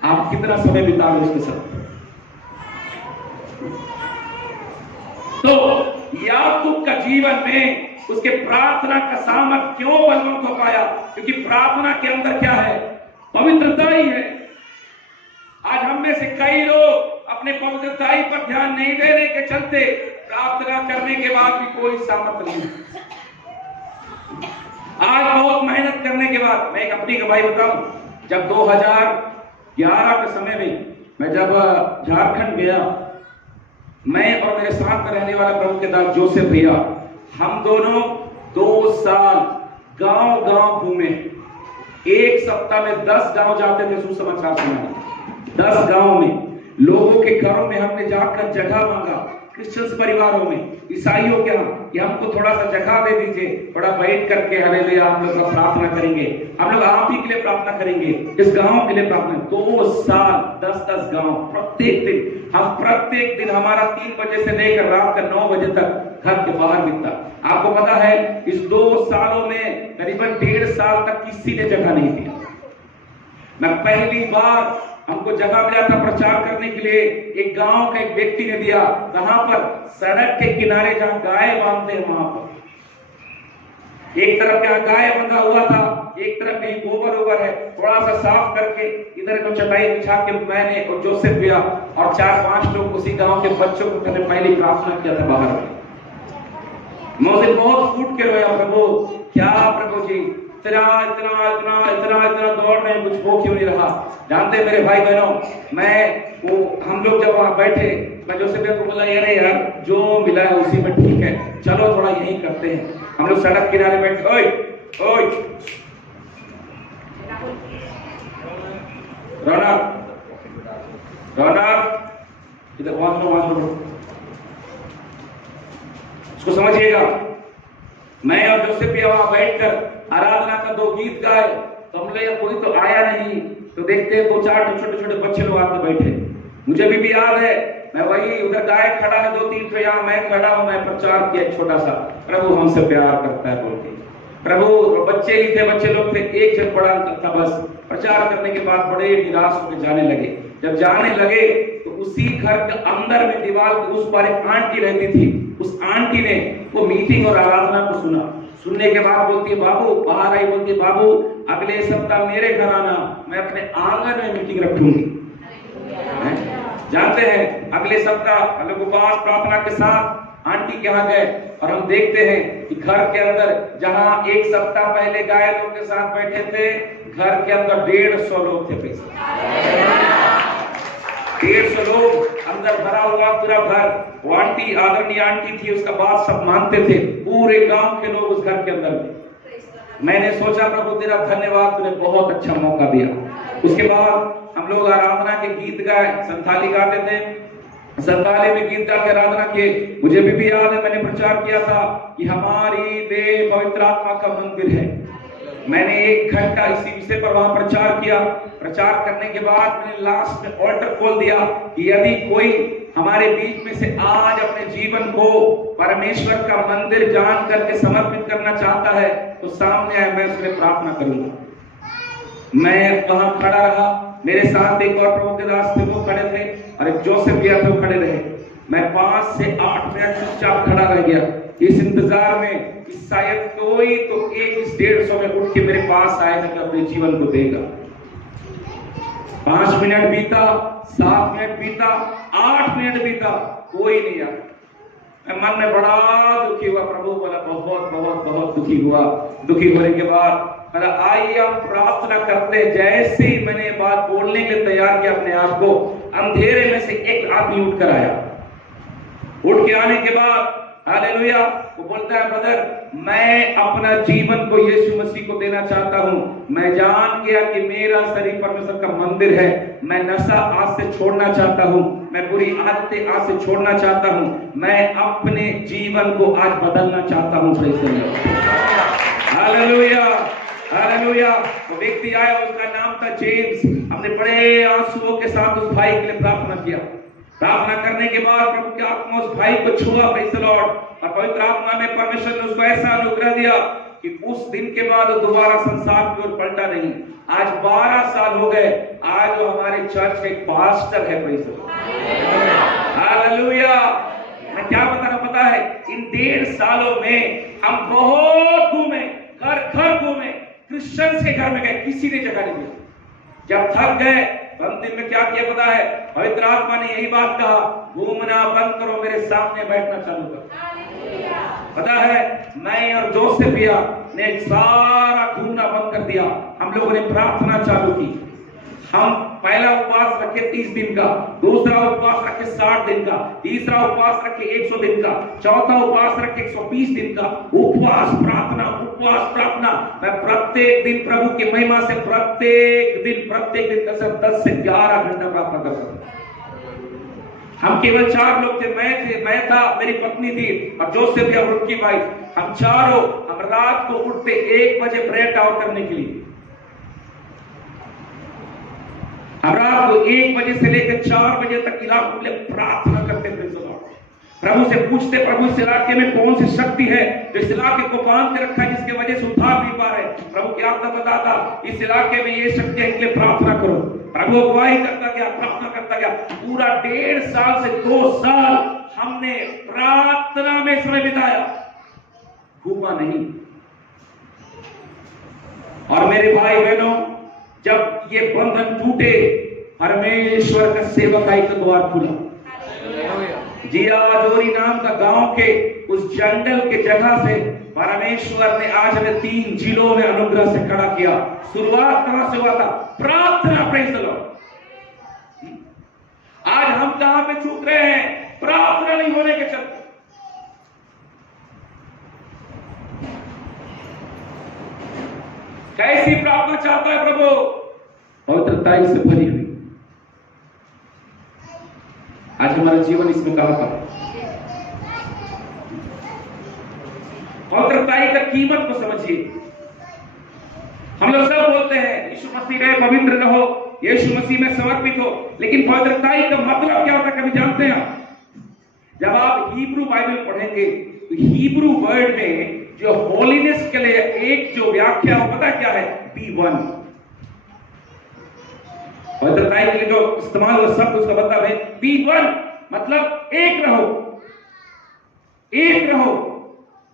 आप कितना समय बिता रहे उसके साथ? तो याकूब का जीवन में उसके प्रार्थना का सामर्थ क्यों बलवंत हो पाया? क्योंकि प्रार्थना के अंदर क्या है? पवित्रता ही है। आज हम में से कई लोग अपने पवित्रता पर ध्यान नहीं देने के चलते प्रार्थना करने के बाद भी कोई सामर्थ नहीं। आज बहुत मेहनत करने के बाद, मैं एक अपनी गवाही बताऊं, जब 2011 के समय में मैं जब झारखंड गया, मैं और मेरे साथ में रहने वाला प्रभु के दास जोसेफ भैया, हम दोनों 2 साल गांव घूमे। एक सप्ताह में 10 गांव जाते थे सुसमाचार सुनाने। 10 गांव में लोगों के घरों में हमने जाकर जगह मांगा। क्रिश्चियंस परिवारों में, ईसाइयों के यहाँ, कि हमको थोड़ा सा जगह दे दीजिए, थोड़ा बैठ करके हालेलुया हम लोग प्रार्थना करेंगे, हम लोग आप ही के लिए प्रार्थना करेंगे, इस गांव के लिए प्रार्थना। 2 साल 10-10 गांव, प्रत्येक दिन हमारा 3 बजे से लेकर रात के 9 बजे तक घर के बाहर बीतता। आपको पता है इस 2 सालों में करीबन 1.5 साल तक किसी ने जगह नहीं दिया। मैं पहली बार हमको जगह मिला था प्रचार करने के लिए, एक गांव का एक व्यक्ति ने दिया, कहां पर? सड़क के किनारे जहां गाय बांधते हैं वहां पर। एक तरफ क्या गाय बंधा हुआ था, एक तरफ कहीं गोबर ओबर है, थोड़ा सा साफ करके इधर को चटाई बिछा के मैंने और जोसेफ भैया और 4-5 लोग उसी गांव के बच्चों को मैंने पहली प्रार्थना किया था बाहर में। मुझे बहुत फूट के रोया, प्रभु क्या प्रभु जी इतना इतना इतना इतना इतना दौड़ रहे, कुछ हो क्यों नहीं रहा। जानते मेरे भाई बहनों, हम लोग जब वहां बैठे, मैं जोसेफ भैया को बोला यार जो मिला है उसी में ठीक है, चलो थोड़ा यही करते हैं। हम लोग सड़क किनारे बैठे, ओए ओए रौनक रौनक इधर वहां इसको समझिएगा। मैं और जोसेफ भैया वहां बैठकर आराधना का 2 गीत गाए, तो हम लोग कोई तो आया नहीं, तो देखते हैं 2-4 छोटे छोटे बच्चे लोग आके बैठे। मुझे भी याद है, मैं वही उधर गाय खड़ा है 2-3 तो यहाँ मैं खड़ा हूं, मैं प्रचार किया छोटा सा, प्रभु हमसे प्यार करता है बोल के। प्रभु बच्चे ही थे, बच्चे लोग थे, एक जन बड़ा था बस। प्रचार करने के बाद बड़े निराश होकर जाने लगे। जब जाने लगे तो उसी घर के अंदर में दीवार के उस पार एक आंटी रहती थी। उस आंटी ने वो मीटिंग और आराधना को सुना। सुनने के बाद बोलती है बाबू, बाहर आई, बोलती है बाबू अगले सप्ताह मेरे घर आना, मैं अपने आंगन में मीटिंग रखूंगी। जानते हैं अगले सप्ताह हम लोग उपवास प्रार्थना के साथ आंटी के यहाँ गए और हम देखते हैं कि घर के अंदर जहां 1 सप्ताह पहले गाय लोग के साथ बैठे थे, घर के अंदर 150 लोग थे। 150 लोग अंदर भरा हुआ पूरा घर। वो आंटी आदरणीय आंटी थी, उसका बात सब मानते थे, पूरे गांव के लोग उस घर के अंदर में। मैंने सोचा प्रभु तेरा धन्यवाद, तूने बहुत अच्छा मौका दिया। उसके बाद हम लोग आराधना के गीत गाए, संथाली गाते थे, संथाली में गीत गा के आराधना किए। मुझे भी याद है मैंने प्रचार किया था कि हमारी देह पवित्र आत्मा का मंदिर है। मैंने 1 घंटा इसी विषय पर वहां प्रचार किया। प्रचार करने के बाद मैंने लास्ट में ऑल्टर खोल दिया कि यदि कोई हमारे बीच में से आज अपने जीवन को परमेश्वर का मंदिर जान करके समर्पित करना चाहता है तो सामने आए, मैं उसके लिए प्रार्थना करूंगा। मैं वहां खड़ा रहा, मेरे साथ एक और प्रभु के दास थे, वो खड़े थे, और एक जोसेफ भैया थे, वो खड़े रहे। मैं 5 से 8 मिनट चुपचाप खड़ा रह गया इस इंतजार में कि शायद कोई तो 1-150 में उठ के मेरे पास आएगा कि अपने जीवन को देगा। 5 मिनट बीता, 7 मिनट बीता, 8 मिनट बीता, कोई नहीं आया। मैं मन में बड़ा दुखी हुआ। प्रभु बोला बहुत बहुत बहुत दुखी हुआ। दुखी होने के बाद बोला आइए हम प्रार्थना करते। जैसे ही मैंने बात बोलने के लिए तैयार किया अपने आप को, अंधेरे में से एक आदमी उठ कर आया। उठ के आने के बाद हालेलुया वो बोलता है ब्रदर मैं अपना जीवन को यीशु मसीह को देना चाहता हूं। मैं जान गया कि मेरा शरीर परमेश्वर का मंदिर है। मैं नशा आज से छोड़ना चाहता हूं, मैं बुरी आदतें आज से छोड़ना चाहता हूं, मैं अपने जीवन को आज बदलना चाहता हूं। Hallelujah hallelujah. वो व्यक्ति आया, उसका नाम था जेम्स। हमने बड़े आंसुओं के साथ उस भाई के लिए प्रार्थना किया। प्रार्थना करने के बाद प्रभु की आत्मा उस भाई को छुआ, प्रेज़ द लॉर्ड, और पवित्र आत्मा में परमेश्वर ने उसको ऐसा अनुग्रह दिया कि उस दिन के बाद वो दोबारा संसार की ओर पलटा नहीं। आज 12 साल हो गए, आज वो हमारे चर्च का एक पास्टर है। Praise the lord hallelujah. मैं क्या बता रहा पता है, इन 1.5 सालों में हम बहुत घूमे, घर घर घूमे, क्रिश्चियंस के घर में गए, किसी ने जगह नहीं दिया। जब थक गए अंतिम में क्या किया पता है, पवित्र आत्मा ने यही बात कहा, घूमना बंद करो, मेरे सामने बैठना चालू करो। पता है मैं और जोसेफ भैया ने सारा घूमना बंद कर दिया। हम लोगों ने प्रार्थना चालू की। हम पहला उपवास रखे 30 दिन का, दूसरा उपवास रखे 60 दिन का, तीसरा उपवास रखे 100 दिन का, चौथा उपवास रखे 120 दिन का। उपवास प्रार्थना, उपवास प्रार्थना। मैं प्रत्येक दिन प्रभु की महिमा से प्रत्येक दिन 10 से 11 घंटा प्रार्थना करता था। हम केवल 4 लोग थे, मैं था, मेरी पत्नी थी और जोसेफ भैया और उनकी वाइफ। हम चारों हम रात को उठते 1 बजे प्रेयर टावर करने के लिए। हम रात को 1 बजे से लेकर 4 बजे तक इलाकों में प्रार्थना करते थे। प्रभु से पूछते, प्रभु इस इलाके में कौन सी शक्ति है जो इस इलाके को बांध के रखा है, जिसके वजह से उद्धार नहीं पा रहे। प्रभु क्या आपको बताता, इस इलाके में ये शक्ति है, इसलिए प्रार्थना करो। प्रभु अगुवाई करता गया, प्रार्थना करता गया। पूरा 1.5 साल से 2 साल हमने प्रार्थना में समय बिताया, घूमा नहीं। और मेरे भाई बहनों, जब ये बंधन टूटे, परमेश्वर का सेवकाई का द्वार खुला। जिया जोरी नाम का गांव के उस जंगल के जगह से परमेश्वर ने आज हमें 3 जिलों में अनुग्रह से खड़ा किया। शुरुआत कहां से हुआ था? प्रार्थना। Praise the Lord. आज हम कहां पे चूक रहे हैं? प्रार्थना नहीं होने के चलते। कैसी प्रार्थना चाहता है प्रभु? पवित्रता से भरी हुई। आज हमारा जीवन इसमें कहां पर? पवित्रता का कीमत को समझिए। हम लोग सब बोलते हैं यीशु मसीह में पवित्र रहो, यीशु मसीह में समर्पित हो, लेकिन पवित्रता का मतलब क्या होता है कभी जानते हैं? जब आप हिब्रू बाइबल पढ़ेंगे तो हिब्रू वर्ड में जो होलीनेस के लिए एक जो व्याख्या हो, पता क्या है? Be one. पवित्रता के लिए जो इस्तेमाल हुआ शब्द, उसका मतलब है बी वन, मतलब एक रहो, एक रहो।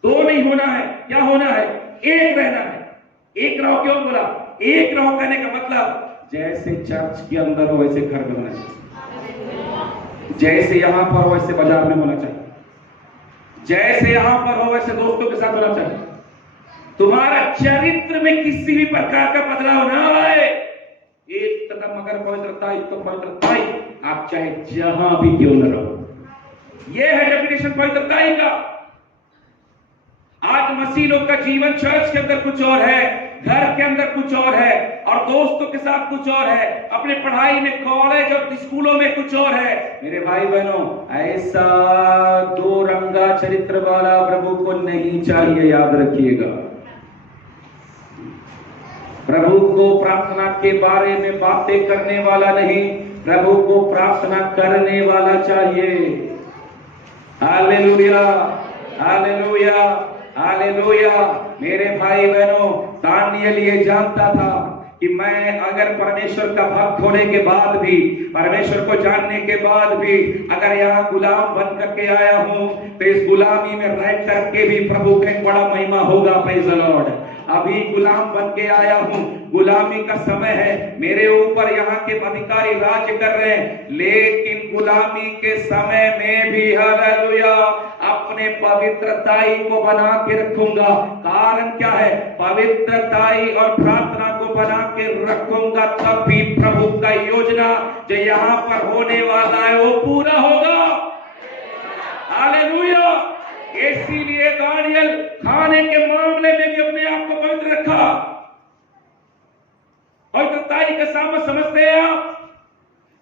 2 नहीं होना है, क्या होना है? एक रहना है। एक रहो क्यों बोला? एक रहो कहने का मतलब जैसे चर्च के अंदर हो वैसे घर में होना चाहिए, जैसे यहां पर हो वैसे बाजार में होना चाहिए, जैसे यहां पर हो वैसे दोस्तों के साथ होना चाहिए। तुम्हारा चरित्र में किसी भी प्रकार का बदलाव ना आए। एक कदम अगर पवित्रता तो पवित्रता, आप चाहे जहां भी क्यों न रहो। यह है डेफिनेशन पवित्रता का। आज मसीह लोग का जीवन चर्च के अंदर कुछ और है, घर के अंदर कुछ और है, और दोस्तों के साथ कुछ और है, अपने पढ़ाई में, कॉलेज और स्कूलों में कुछ और है। मेरे भाई बहनों, ऐसा 2 रंगा चरित्र वाला प्रभु को नहीं चाहिए, याद रखिएगा। प्रभु को प्रार्थना के बारे में बातें करने वाला नहीं, प्रभु को प्रार्थना करने वाला चाहिए। Hallelujah, hallelujah, hallelujah. मेरे भाई बहनों, दानियल ये जानता था कि मैं अगर परमेश्वर का भक्त होने के बाद भी, परमेश्वर को जानने के बाद भी अगर यहाँ गुलाम बन करके आया हूं, तो इस गुलामी में रह करके भी प्रभु का एक बड़ा महिमा होगा। Praise the Lord. अभी गुलाम बन के आया हूं, गुलामी का समय है, मेरे ऊपर यहाँ के अधिकारी राज्य कर रहे हैं, लेकिन गुलामी के समय में भी हालेलुया अपने पवित्रताई को बना के रखूंगा। कारण क्या है? पवित्रताई और प्रार्थना को बना के रखूंगा, तब भी प्रभु का योजना जो यहाँ पर होने वाला है वो पूरा होगा। हालेलुया। इसीलिए दानियल खाने के मामले में भी अपने आप को पवित्र रखा। पवित्रताई का सामने समझते हैं आप?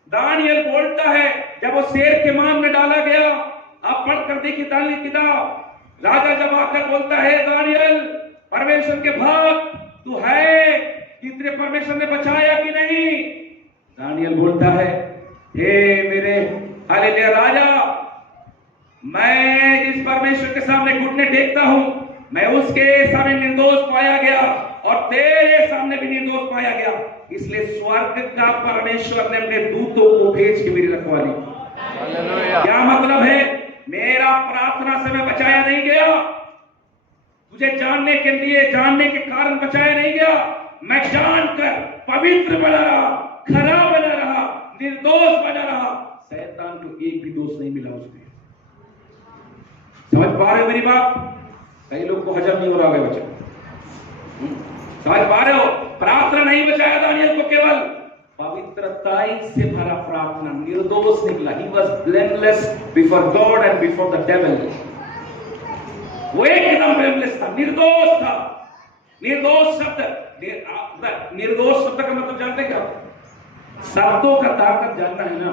दानियल बोलता है, जब वो शेर के मान में डाला गया, आप पढ़कर देखिए दानियल की किताब। राजा जब आकर बोलता है, दानियल परमेश्वर के भक्त तू है कि तेरे परमेश्वर ने बचाया कि नहीं? दानियल बोलता है, हे मेरे हालेलुया राजा, मैं जिस परमेश्वर के सामने घुटने टेकता हूं, मैं उसके सामने निर्दोष पाया गया और तेरे सामने भी निर्दोष पाया गया, इसलिए स्वर्ग का परमेश्वर ने अपने दूतों को भेज के मेरी रखवाली। क्या मतलब है? मेरा प्रार्थना से मैं बचाया नहीं गया, तुझे जानने के लिए, जानने के कारण बचाया नहीं गया, मैं जानकर पवित्र बना रहा, खरा बना रहा, निर्दोष बना रहा। शैतान को एक भी दोष नहीं मिला उसमें। समझ पा रहे हो मेरी बात? कई लोग को हजम नहीं हो रहा है वचन। समझ पा रहे हो? प्रार्थना नहीं बचाया दानियल को, केवल पवित्रताई से भरा प्रार्थना, निर्दोष निकला। He was blameless before God and before the devil. वो एकदम blameless था, निर्दोष था। निर्दोष शब्द, निर्दोष शब्द का मतलब जानते क्या? शब्दों का ताकत जानना है ना,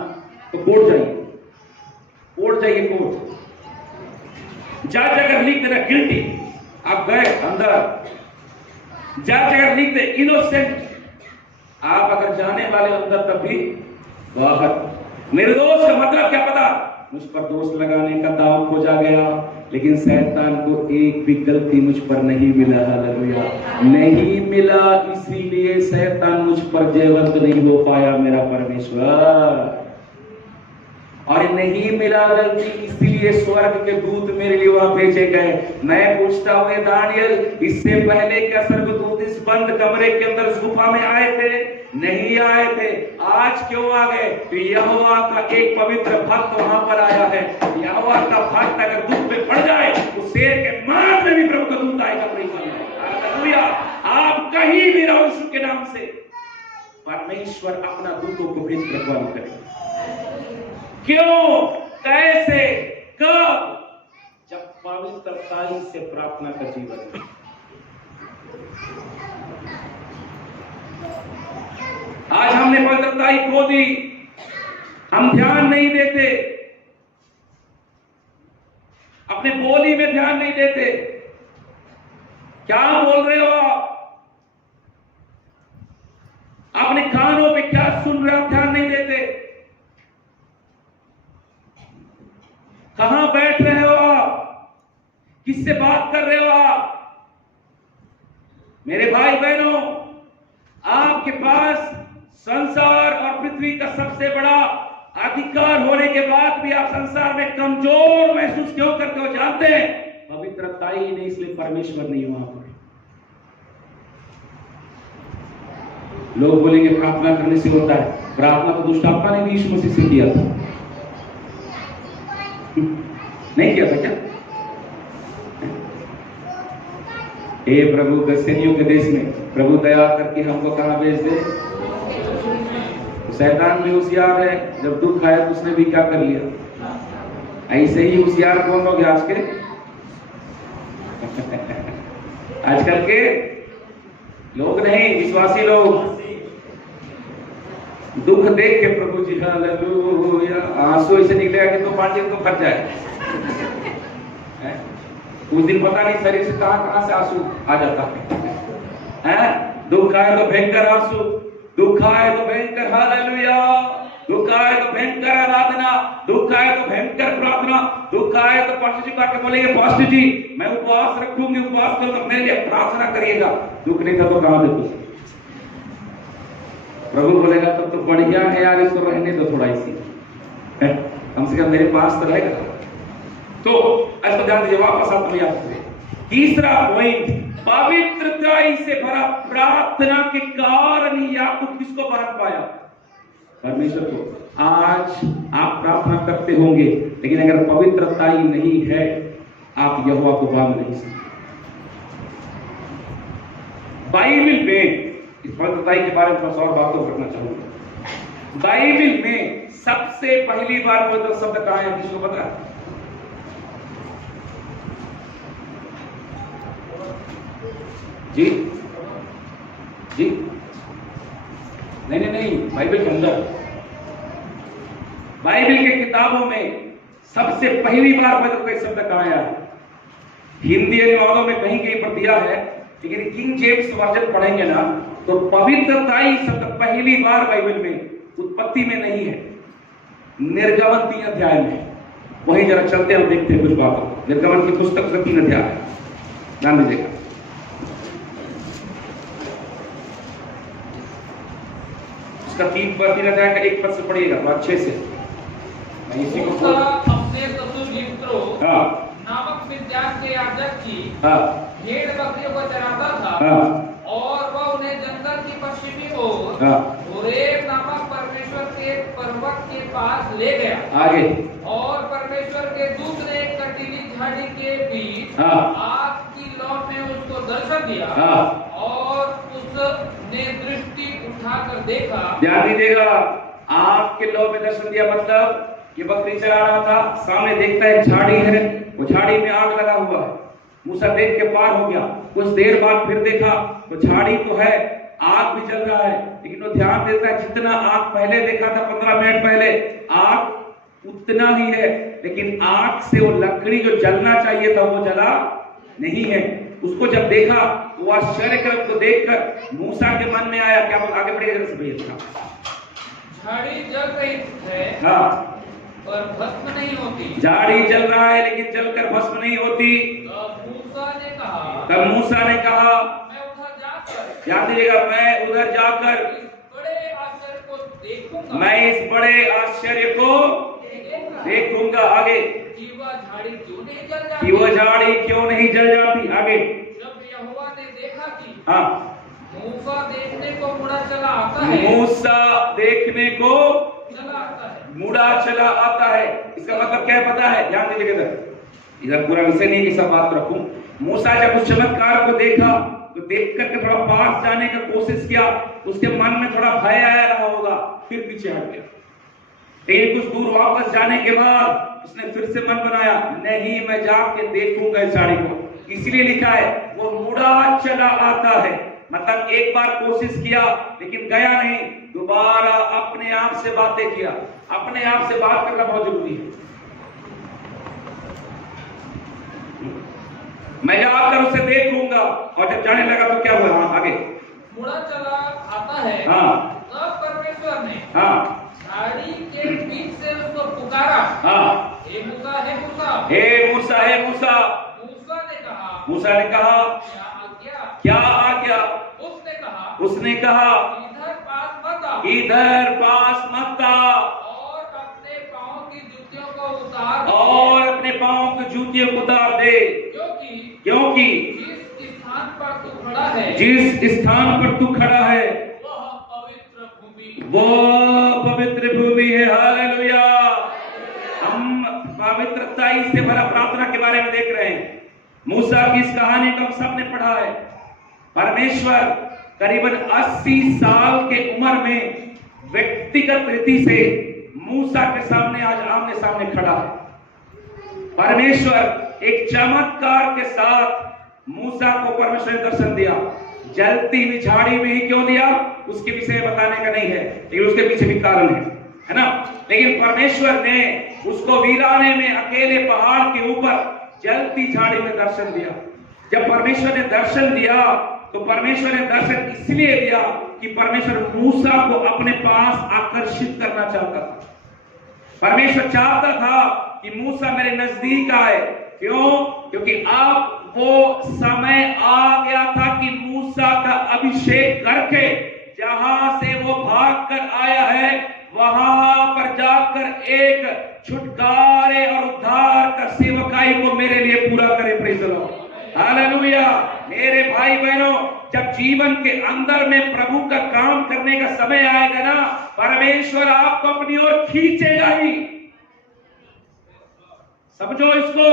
तो कोर्ट जाइए, कोर्ट जाइए, कोर्ट। जज अगर लिख देना गिल्टी, आप गए अंदर, जज अगर लिख दे इनोसेंट, आप अगर जाने वाले अंदर तब भी बाहर। निर्दोष का मतलब क्या पता? मुझ पर दोष लगाने का दाव खोजा गया, लेकिन शैतान को एक भी गलती मुझ पर नहीं मिला। हालेलुया, नहीं मिला, इसीलिए शैतान मुझ पर जयवंत नहीं हो पाया मेरा परमेश्वर। और नहीं मिला गलती, इसलिए स्वर्ग के दूत मेरे लिए वहां भेजे गए। मैं पूछता हूँ दानियल, इससे पहले क्या स्वर्गदूत इस बंद कमरे के अंदर इस गुफा में आए थे? नहीं आए थे। आज क्यों आ गए? तो यहोवा का एक पवित्र भक्त वहां पर आया है। यहोवा का भक्त अगर दुख में पड़ जाए तो शेर के मांस में भी प्रभु का दूत आएगा। हालेलुया, आप कहीं भी रहो यीशु के नाम से, परमेश्वर अपना दूतों को भेज कर रखवाली करेगा। क्यों, कैसे, कब? जब पवित्रता से प्रार्थना का जीवन। आज हमने पवित्रता खो दी, हम ध्यान नहीं देते, अपने बोली में ध्यान नहीं देते। क्या बोल रहे हो आप? अपने कानों पे क्या सुन रहे हो? ध्यान नहीं देते। कहां बैठ रहे हो आप? किससे बात कर रहे हो आप? मेरे भाई बहनों, आपके पास संसार और पृथ्वी का सबसे बड़ा अधिकार होने के बाद भी आप संसार में कमजोर महसूस क्यों करते हो? जानते हैं, पवित्रता ही नहीं, इसलिए परमेश्वर नहीं वहां पर। लोग बोलेंगे प्रार्थना करने से होता है। प्रार्थना तो दुष्ट आत्मा ने भी यीशु मसीह से किया था। नहीं किया था क्या? हे प्रभु, गसनियों के देश में प्रभु दया करके हमको कहां भेज दे। शैतान भी होशियार है, जब दुख आया तो उसने भी क्या कर लिया। ऐसे ही होशियार कौन लोग आज के आजकल के लोग नहीं, विश्वासी लोग दुख देख के प्रभु जी हालेलुया, आंसू ऐसे निकलेगा कि तो पार्टी को फट जाए। उस दिन पता नहीं शरीर से कहां से आंसू आ जाता है। दुख आए तो भयंकर आंसू, दुख आए तो भयंकर हालेलुया, दुख आए तो भयंकर आराधना, दुख आए तो भयंकर प्रार्थना, दुख आए तो पास्टर जी आके बोलेंगे पास्टर जी मैं उपवास रखूंगी, उपवास करूंगा, मेरे लिए प्रार्थना करिएगा। दुख नहीं था तो कहां देखो। प्रभु बोलेगा तब तो बढ़िया है यार, इसको रहने दो थोड़ा इसी, कम से कम मेरे पास तो रहेगा। तो ऐसा ध्यान दीजिए, वापस आते हैं। तीसरा पॉइंट, पवित्रता से भरा प्रार्थना के कारण ही याकूब किसको बांध पाया? परमेश्वर को। आज आप प्रार्थना करते होंगे, लेकिन अगर पवित्रता ही नहीं है, आप यहोवा को बांध नहीं सकते। बाइबल में इस पवित्रता के बारे में थोड़ा और बातों करना चाहूंगा। बाइबल में सबसे पहली बार पवित्र शब्द कहां है? किसको पता है? जी जी नहीं, बाइबल के अंदर, बाइबल के किताबों में सबसे पहली बार पवित्र शब्द कहां आया है? हिंदी अनुवादों में कहीं कहीं पर दिया है, लेकिन किंग जेम्स वर्जन पढ़ेंगे ना तो पवित्रता शब्द पहली बार बाइबल में, उत्पत्ति में नहीं है, निर्गमन 3 अध्याय में। वहीं जरा चलते हैं और देखते हैं कुछ बातों। निर्गमन की पुस्तक का 3 अध्याय, ध्यान दीजिएगा। उसका 3 अध्याय का 1 पद से पढ़िएगा तो अच्छे से। मैं इसी को अपने ससुर यित्रो नामक मिद्यान के याजक की भेड़ बकरियों को चराता था, और वह उन्हें जंगल की पश्चिमी ओर होरेब नामक परमेश्वर के पर्वत के पास ले गया। आगे, और परमेश्वर के दूत ने एक कटीली झाड़ी के बीच आग की लौ में उसको दर्शन दिया, और उसने दृष्टि उठाकर देखा। ध्यान दीजिएगा, आग के लौ में दर्शन दिया मतलब ये बकरी चला रहा था, सामने देखता है झाड़ी है, वो झाड़ी में आग लगा हुआ है। मूसा देख के पार हो गया। कुछ देर बाद फिर देखा तो झाड़ी तो है, आग भी जल रहा है, लेकिन वो ध्यान देता है जितना आग पहले देखा था 15 मिनट पहले, आग उतना ही है, लेकिन आग से वो लकड़ी जो जलना चाहिए था वो जला नहीं है। उसको जब देखा तो आश्चर्यक्रम को देखकर मूसा के मन में आया, क्या आगे बढ़ेगा? झाड़ी जल रही है, पर भस्म नहीं होती। झाड़ी जल रहा है लेकिन जलकर भस्म नहीं होती। तब मूसा ने कहा मैं उधर जाकर, याद दीजिएगा, मैं उधर जाकर इस बड़े आश्चर्य को देखूंगा, मैं इस बड़े आश्चर्य को देखूंगा। आगे कि वह झाड़ी क्यों नहीं जल जाती, कि वह झाड़ी क्यों नहीं जल जाती। आगे जब यहोवा ने देखा कि हाँ, मूसा देखने को मुड़ा चला आता है, मूसा देखने को चला आता है, मुड़ा चला आता है। इसका मतलब क्या है पता है? ध्यान दीजिएगा, इधर पूरा विषय नहीं कि सब बात रखूं। मूसा जब उस चमत्कार को देखा तो देख करके थोड़ा पास जाने का कोशिश किया, उसके मन में थोड़ा भय आया रहा होगा, फिर पीछे हट गया। लेकिन कुछ दूर वापस जाने के बाद उसने फिर से मन बनाया, नहीं मैं जाके देखूंगा इस झाड़ी को। इसलिए लिखा है वो मुड़ा चला आता है। मतलब एक बार कोशिश किया लेकिन गया नहीं, दोबारा अपने आप से बातें किया। अपने आप से बात करना बहुत जरूरी है। मैं जाकर उसे देखूंगा। और जब जाने लगा तो क्या हुआ? हाँ, आगे मुड़ा चला आता है। हाँ, तब परमेश्वर ने हाँ, झाड़ी के बीच से उसको पुकारा, हाँ, हे मूसा, हे मूसा, हे मूसा, हे मूसा। मूसा ने कहा क्या आज्ञा? क्या आज्ञा? उसने कहा इधर पास मत आ, इधर पास मत आ, और अपने पांव की जूतियों को उतार दे, और अपने पांव की जूतियों को उतार दे, क्योंकि जिस स्थान पर तू खड़ा है, जिस स्थान पर तू खड़ा है वह पवित्र भूमि, वो पवित्र भूमि है। हालेलुया। हम पवित्रता से भरा प्रार्थना के बारे में देख रहे हैं। मूसा की इस कहानी को हम सबने पढ़ा है। परमेश्वर करीबन 80 साल के उम्र में व्यक्तिगत रीति से मूसा के सामने आज आमने सामने खड़ा है। परमेश्वर एक चमत्कार के साथ मूसा को परमेश्वर ने दर्शन दिया। जलती हुई झाड़ी में ही क्यों दिया उसके विषय में बताने का नहीं है, लेकिन उसके पीछे भी कारण है ना। लेकिन परमेश्वर ने उसको वीराने में अकेले पहाड़ के ऊपर जलती झाड़ी में दर्शन दिया। जब परमेश्वर ने दर्शन दिया तो परमेश्वर ने दर्शन इसलिए दिया कि परमेश्वर मूसा को अपने पास आकर्षित करना चाहता था। परमेश्वर चाहता था कि मूसा मेरे नजदीक आए। क्यों? क्योंकि अब वो समय आ गया था कि मूसा का अभिषेक करके जहां से वो भाग कर आया है वहां पर जाकर एक छुटकारे और उद्धार का सेवकाई को मेरे लिए पूरा करे। Praise the lord, hallelujah. मेरे भाई बहनों, जब जीवन के अंदर में प्रभु का काम करने का समय आएगा ना, परमेश्वर आपको अपनी ओर खींचेगा ही। समझो इसको,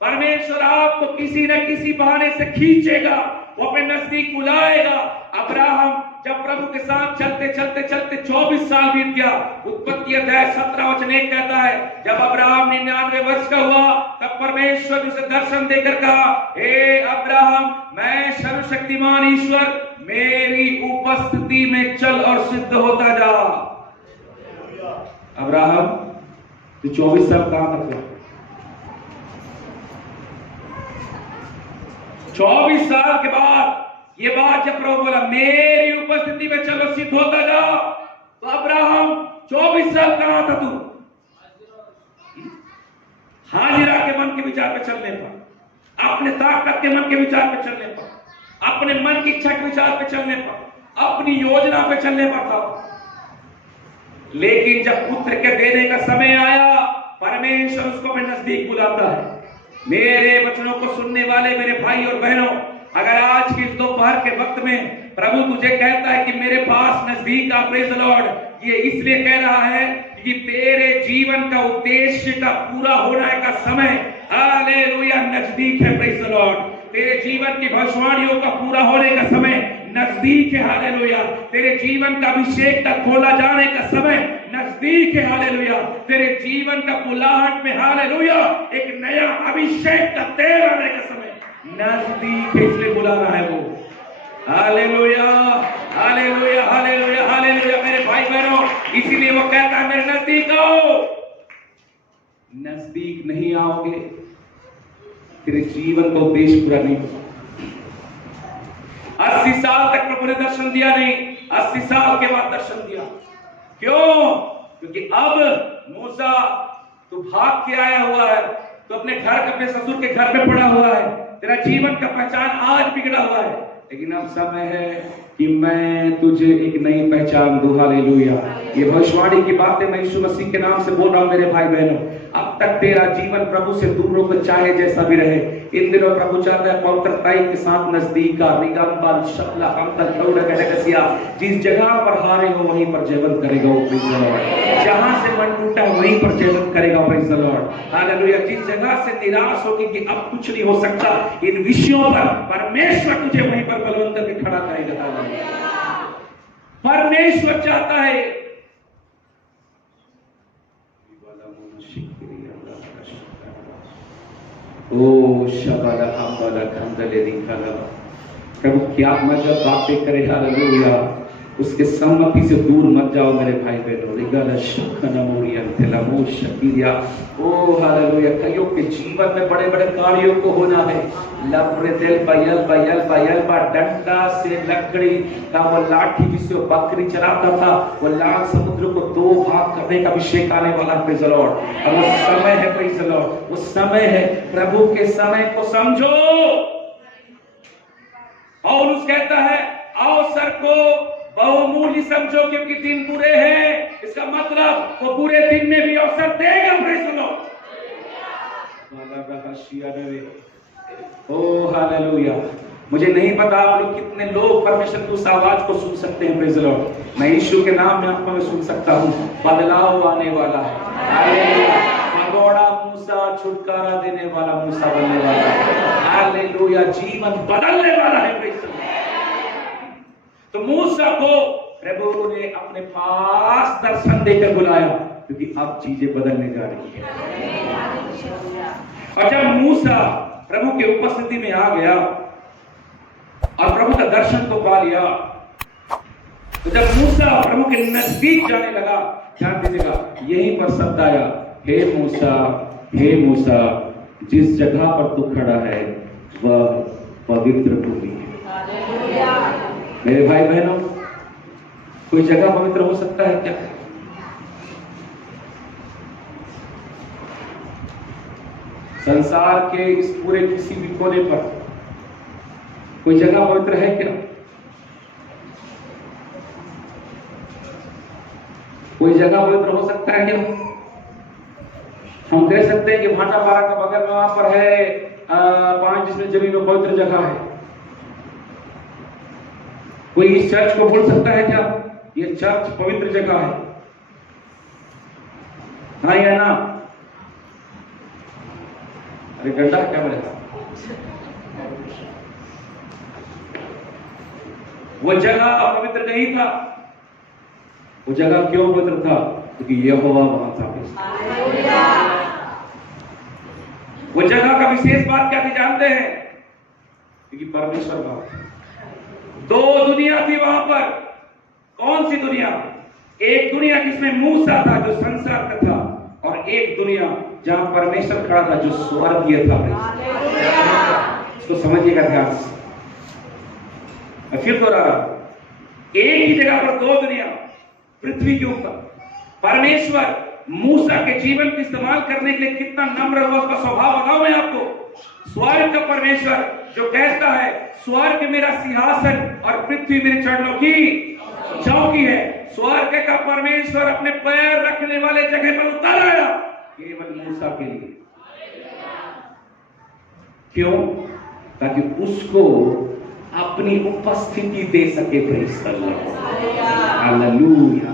परमेश्वर आपको किसी न किसी बहाने से खींचेगा, वो अपने नजदीक बुलाएगा। अब्राहम जब प्रभु के साथ चलते चलते चलते 24 साल बीत गया। उत्पत्ति अध्याय 17:1 कहता है जब अब्राहम 99 वर्ष का हुआ तब परमेश्वर ने उसे दर्शन देकर कहा, हे अब्राहम, मैं सर्वशक्तिमान ईश्वर मेरी उपस्थिति में चल और सिद्ध होता जा। अब्राहम तो 24 साल कहां तक था? 24 साल के बाद ये बात जब प्रभु बोला मेरी उपस्थिति में चलो सिद्ध होता जाओ, तो अब्राहम 24 साल कहां था तू? हाजिरा के मन के विचार पे चलने पर, अपने ताकत के मन के विचार पे चलने पर, अपने मन की इच्छा के विचार पे चलने पर, अपनी योजना पे चलने पर था। लेकिन जब पुत्र के देने का समय आया, परमेश्वर उसको अपने नजदीक बुलाता है। मेरे वचनों को सुनने वाले मेरे भाई और बहनों, अगर आज के दोपहर के वक्त में प्रभु तुझे कहता है कि मेरे पास नजदीक आ, प्रेज़ द लॉर्ड, ये इसलिए कह रहा है कि तेरे जीवन का उद्देश्य का पूरा होने का समय हालेलुया नजदीक है। प्रेज़ द लॉर्ड, तेरे जीवन की भविष्यवाणियों का पूरा होने का समय नजदीक है। हालेलुया, तेरे जीवन का अभिषेक का खोला जाने का समय नजदीक है। हालेलुया, तेरे जीवन का बुलाहट में हालेलुया एक नया अभिषेक का तेल आने का समय नजदीक है, इसलिए बुला रहा है वो। Hallelujah, hallelujah, hallelujah, hallelujah. मेरे भाई बहनों, इसीलिए वो कहता है मेरे नजदीक आओ। नजदीक नहीं आओगे तेरे जीवन का उद्देश्य पूरा नहीं होगा। 80 साल तक प्रभु ने दर्शन दिया नहीं, 80 साल के बाद दर्शन दिया। क्यों? क्योंकि अब मूसा तू भाग के आया हुआ है, तो अपने घर, अपने ससुर के घर में पड़ा हुआ है, तेरा जीवन का पहचान आज बिगड़ा हुआ है, लेकिन अब समय है कि मैं तुझे एक नई पहचान दूं। हालेलुया। ये भविष्यवाणी की बातें मैं यीशु मसीह के नाम से बोल रहा हूं मेरे भाई बहनों। अब तक तेरा जीवन प्रभु से दूर होकर चाहे जैसा भी रहे, इन दिनों प्रभु चाहता है पवित्रताई के साथ नजदीक का निगम शक्ला हम तक दौड़ गया। जिस जगह पर हारे हो वहीं पर जीवन करेगा वो, प्रेज़ द लॉर्ड। जहां से मन टूटा वहीं पर जीवन करेगा, प्रेज़ द लॉर्ड। हालेलुया। जिस जगह से निराश होगी कि अब कुछ नहीं हो सकता, इन विषयों पर परमेश्वर तुझे वहीं पर बलवंत करके खड़ा करेगा। परमेश्वर चाहता है ओ शबाला हम्बाला खंदले दिखाला। प्रभु क्या मजा बातें करे। हालेलुया। उसके सम्मति से दूर मत जाओ मेरे भाई बहनों। रिगाला शखनमोरियन तेलामो शकीरिया। ओ हालेलुया। कईयों के जीवन में बड़े बड़े कार्यों को होना है। लब्रेदेल बयल बयल बयल बा डंडा से लकड़ी का वो लाठी जिससे बकरी चलाता था, वो लाल समुद्र को दो भाग करने का अभिषेक आने वाला है, प्रेज़ द लॉर्ड। और वो समय है, प्रेज़ द लॉर्ड, वो समय है। प्रभु के समय को समझो। पौलुस कहता है अवसर को बहुमूल्य समझो क्योंकि दिन बुरे हैं। इसका मतलब वो बुरे दिन में भी अवसर देगा, praise the Lord. O hallelujah. मुझे नहीं पता आप लोग कितने लोग परमेश्वर की उस आवाज को सुन सकते हैं, प्रेज़ द लॉर्ड। मैं यीशु के नाम में आपको सुन सकता हूँ। बदलाव आने वाला है। हालेलुया। भगोड़ा मूसा छुटकारा देने वाला मूसा बनने वाला है। हालेलुया। जीवन बदलने वाला है, प्रेज़ द लॉर्ड। तो मूसा को प्रभु ने अपने पास दर्शन देकर बुलाया क्योंकि अब चीजें बदलने जा रही है। और जब मूसा प्रभु के उपस्थिति में आ गया और प्रभु का दर्शन को पा लिया, तो जब मूसा प्रभु के नजदीक जाने लगा, ध्यान दीजिएगा, यहीं पर शब्द आया, हे मूसा, जिस जगह पर तू खड़ा है वह पवित्र भूमि है। मेरे भाई बहनों, कोई जगह पवित्र हो सकता है क्या? संसार के इस पूरे किसी भी कोने पर कोई जगह पवित्र है क्या? कोई जगह पवित्र हो सकता है क्या? हम कह सकते हैं कि भाटापारा का बगल में वहां पर है 5 जिसमें जमीन में पवित्र जगह है। कोई इस चर्च को बोल सकता है क्या ये चर्च पवित्र जगह है? हाँ या ना? अरे गड्ढा क्या बोलेगा? वो जगह पवित्र नहीं था। वो जगह क्यों पवित्र था? क्योंकि यहोवा वहां था। वो जगह का विशेष बात क्या थी जानते हैं? क्योंकि परमेश्वर वहां था। 2 दुनिया थी वहां पर। कौन सी दुनिया? एक दुनिया जिसमें मूसा था जो संसार का था, और एक दुनिया जहां परमेश्वर खड़ा था जो स्वर्गीय था। इसको समझिएगा ध्यान से। फिर दोहरा, एक ही जगह पर 2 दुनिया पृथ्वी के ऊपर। परमेश्वर मूसा के जीवन को इस्तेमाल करने के लिए कितना नम्र हुआ, उसका स्वभाव बताऊं मैं आपको। स्वर्ग का परमेश्वर जो कहता है स्वर्ग मेरा सिंहासन और पृथ्वी मेरे चरणों की चौकी है। स्वर्ग का परमेश्वर अपने पैर रखने वाले जगह पर उतर आया केवल मूसा के लिए। क्यों? ताकि उसको अपनी उपस्थिति दे सके। Praise the lord. हालेलुया।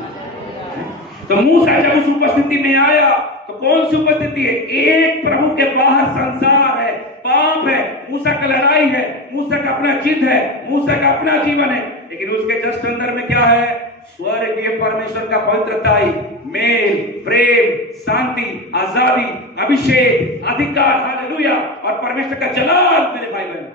तो मूसा जब उस उपस्थिति में आया तो कौन सी उपस्थिति है? एक प्रभु के बाहर संसार है, पाप है, मूसा का लड़ाई है, मूसा का अपना जिद है, मूसा का अपना जीवन है, लेकिन उसके जस्ट अंदर में क्या है? स्वर्गीय परमेश्वर का पवित्रताई, मेल, प्रेम, शांति, आजादी, अभिषेक, अधिकार। हालेलुया। और परमेश्वर का जलाल। मेरे भाई बहन,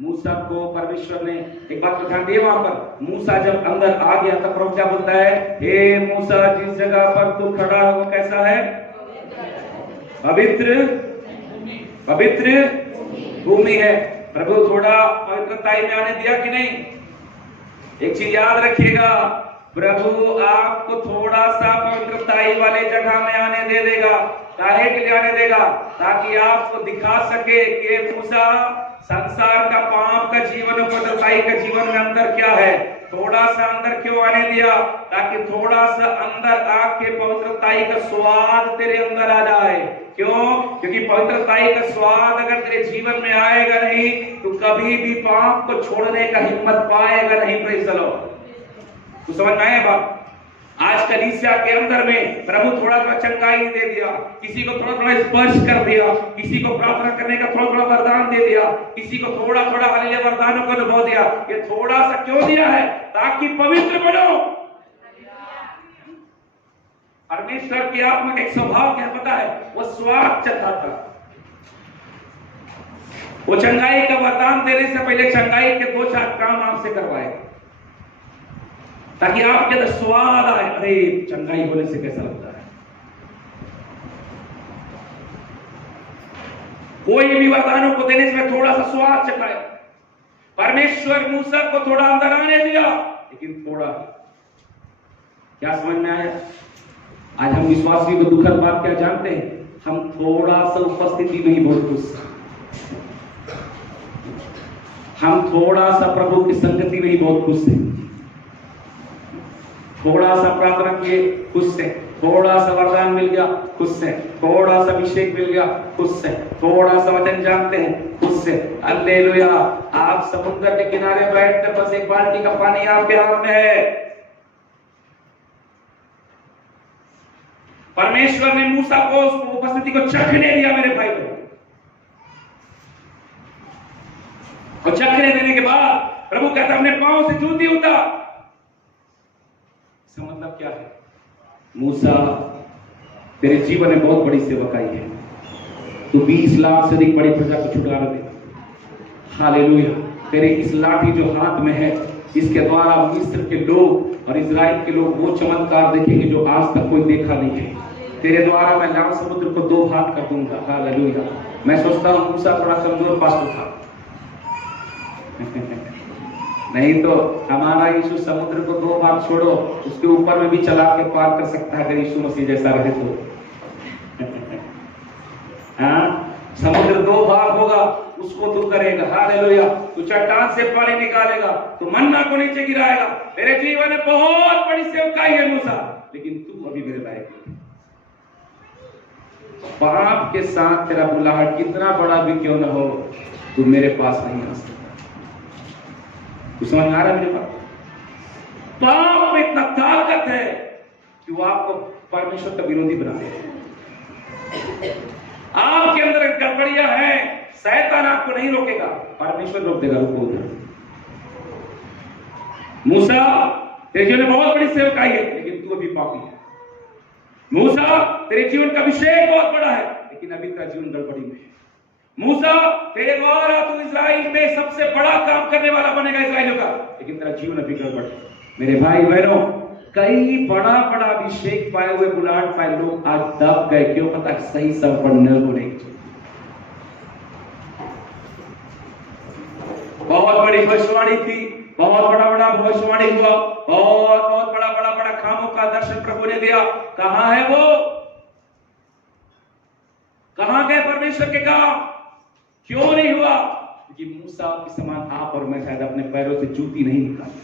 मूसा को परमेश्वर ने एक बात को ध्यान दिया। वहां पर मूसा जब अंदर आ गया तब प्रभु क्या बोलता है? हे मूसा, जिस जगह पर तू खड़ा है वो कैसा है? पवित्र भूमि है। प्रभु थोड़ा पवित्रताई में आने दिया कि नहीं? एक चीज याद रखिएगा, प्रभु आपको थोड़ा सा पवित्रताई वाले जगह में आने दे देगा। काहे के लिए आने देगा? ताकि आपको दिखा सके कि मूसा संसार का, पाप का जीवन और पवित्रताई का जीवन में अंदर क्या है। थोड़ा सा अंदर क्यों आने दिया? ताकि थोड़ा सा अंदर आके पवित्रताई का स्वाद तेरे अंदर आ जाए। क्यों? क्योंकि पवित्रताई का स्वाद अगर तेरे जीवन में आएगा नहीं तो कभी भी पाप को छोड़ने का हिम्मत पाएगा नहीं। Praise the Lord. तो समझ में आया बात? आज कलीसिया के अंदर में प्रभु थोड़ा थोड़ा चंगाई दे दिया, किसी को थोड़ा थोड़ा स्पर्श कर दिया, किसी को प्रार्थना करने का थोड़ा थोड़ा वरदान दे दिया, किसी को थोड़ा थोड़ा हालेलुया वरदानों का अनुभव दिया। ये थोड़ा सा क्यों दिया है? ताकि पवित्र बनो। परमेश्वर की आत्मा का एक स्वभाव क्या पता है? वो स्वाद चाहता था। वो चंगाई का वरदान देने से पहले चंगाई के 2-4 काम आपसे करवाए ताकि आपके अंदर स्वाद आए। अरे चंगाई होने से कैसा लगता है। कोई भी वरदानों को देने से थोड़ा सा स्वाद चखाए। परमेश्वर मूसा को थोड़ा अंदर आने दिया, लेकिन थोड़ा। क्या समझ में आया? आज हम विश्वासी को दुखद बात क्या जानते हैं? हम थोड़ा सा उपस्थिति में ही बहुत खुश हैं। हम थोड़ा सा प्रभु की संगति में ही बहुत खुश हैं। थोड़ा सा प्रार्थना किए, खुश है। थोड़ा सा वरदान मिल गया, खुश है। थोड़ा सा अभिषेक मिल गया, खुश है। थोड़ा सा वचन जानते हैं, खुश है। हालेलुया। आप समुद्र के किनारे बैठकर बस एक बाल्टी का पानी आपके हाथ में है। परमेश्वर ने मूसा को उस उपस्थिति को चखने दिया मेरे भाई को, और चखने देने के बाद प्रभु कहता अपने पांव से जूती उतार। इसका मतलब क्या है? मूसा, तेरे जीवन में बहुत बड़ी सेवकाई है। तू 20 लाख से अधिक बड़ी प्रजा को छुटकारा दे। हालेलुया। तेरे इस लाठी जो हाथ में है, इसके द्वारा मिस्र के लोग और इजराइल के लोग वो चमत्कार देखेंगे जो आज तक कोई देखा नहीं है। तेरे द्वारा मैं लाल समुद्र को 2 भाग कर दूंगा। हालेलुया। मैं सोचता हूं मूसा थोड़ा कमजोर पास्टर था। नहीं तो हमारा यीशु समुद्र को 2 भाग छोड़ो, उसके ऊपर में भी चला के पार कर सकता है अगर यीशु मसीह जैसा रहे तो। हाँ, समुद्र 2 भाग होगा, उसको तू करेगा। हालेलुया। तू चट्टान से पानी निकालेगा, तू मन्ना को नीचे गिराएगा। तेरे जीवन में बहुत बड़ी सेवकाई है मूसा, लेकिन तू अभी मेरे लायक नहीं। पाप के साथ तेरा बुलाहट कितना बड़ा भी क्यों न हो, तू मेरे पास नहीं आ सकता। तू समझ आ रहा है मेरे पास? पाप में इतना ताकत है कि वो आपको परमेश्वर का विरोधी बना देगा। आपके अंदर गड़बड़ियां हैं, शैतान आपको नहीं रोकेगा, परमेश्वर रोक देगा। रुको उधर। मूसा, तेरे जीवन में बहुत बड़ी सेवकाई है, लेकिन तू अभी पापी है। मूसा, तेरे जीवन का अभिषेक बहुत बड़ा है, लेकिन अभी तेरा जीवन गड़बड़ी में है। मूसा, तेरे द्वारा तू इजराइल में सबसे बड़ा काम करने वाला बनेगा इजराइलियों का, लेकिन तेरा जीवन अभी गड़बड़ है। मेरे भाई बहनों, कई बड़ा बड़ा अभिषेक पाए हुए, बुलाहट पाए लोग आज दब गए। क्यों? पता? सही सब पर न होने की। बहुत बड़ी भविष्यवाणी थी, बहुत बड़ा बड़ा भविष्यवाणी हुआ, बहुत बड़ा कामों का दर्शन प्रभु ने दिया। कहां है वो? कहां गए परमेश्वर के काम? क्यों नहीं हुआ? क्योंकि मूसा के समान आप और मैं शायद अपने पैरों से जूती नहीं निकाली।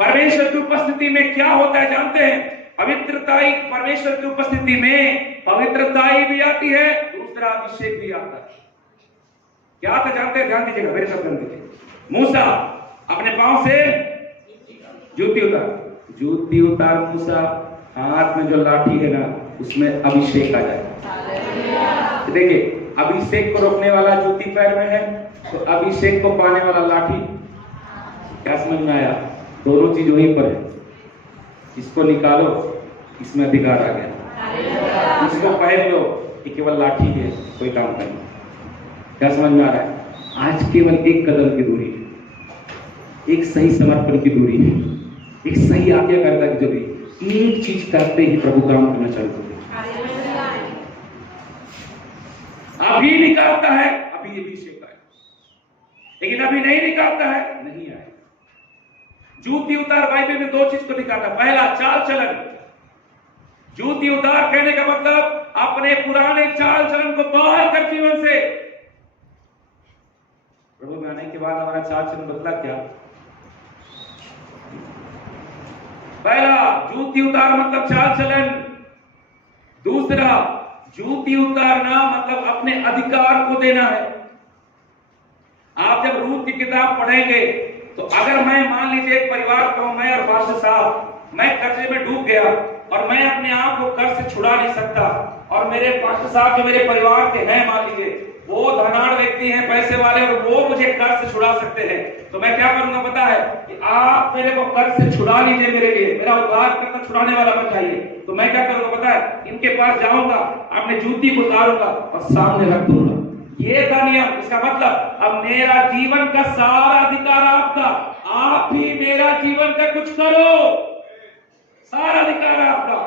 परमेश्वर की उपस्थिति में क्या होता है जानते हैं? पवित्रताई। परमेश्वर की उपस्थिति में पवित्रताई भी आती है, दूसरा अभिषेक भी आता है। क्या आता जानते हैं? ध्यान दीजिएगा, मेरे साथ ध्यान दीजिए। मूसा अपने पांव से जूती उतार। जूती उतार मूसा, हाथ में जो लाठी है ना, उसमें अभिषेक आ जाए। देखिए, अभिषेक को रोकने वाला जूती पैर में है, तो अभिषेक को पाने वाला लाठी। क्या समझ में आया? दोनों चीज वहीं पर है। इसको निकालो, इसमें अधिकार आ गया। इसको पहन लो, ये केवल लाठी है, कोई काम नहीं। क्या समझ में आ रहा है? आज केवल एक कदम की दूरी है, एक सही समर्पण की दूरी है, एक सही आज्ञाकारिता की दूरी। एक चीज करते ही प्रभु काम करना चालू कर देगा। अभी निकालता है, अभी ये भी शेखा है, लेकिन अभी नहीं निकालता है, नहीं आएगा। जूती उतार बाइबल में दो चीज को दिखाता। पहला, चाल चलन। जूती उतार कहने का मतलब अपने पुराने चाल चलन को बाहर कर जीवन से। प्रभु में आने के बाद हमारा चाल चलन बदला क्या? पहला, जूती उतार मतलब चाल चलन। दूसरा, जूती उतारना मतलब अपने अधिकार को देना है। आप जब रूत की किताब पढ़ेंगे तो अगर मैं मान लीजिए एक परिवार का हूं, मैं और पास्टर साहब, मैं कर्जे में डूब गया और मैं अपने आप को कर्ज से छुड़ा नहीं सकता, और मेरे पास्टर साहब जो मेरे परिवार के हैं, मान लीजिए वो धनाढ़ व्यक्ति हैं, पैसे वाले, और वो मुझे कर्ज से छुड़ा सकते हैं, तो मैं क्या करूंगा पता है? कि आप मेरे को कर्ज से छुड़ा लीजिए, मेरे लिए मेरा उद्धार करना छुड़ाने वाला बन जाइए। तो मैं क्या करूंगा पता है? इनके पास जाऊंगा, अपने जूती को उतारूंगा और सामने रख दूंगा। ये था नियम। इसका मतलब अब मेरा जीवन का सारा अधिकार आपका, आप ही मेरा जीवन का कुछ करो, सारा अधिकार आपका।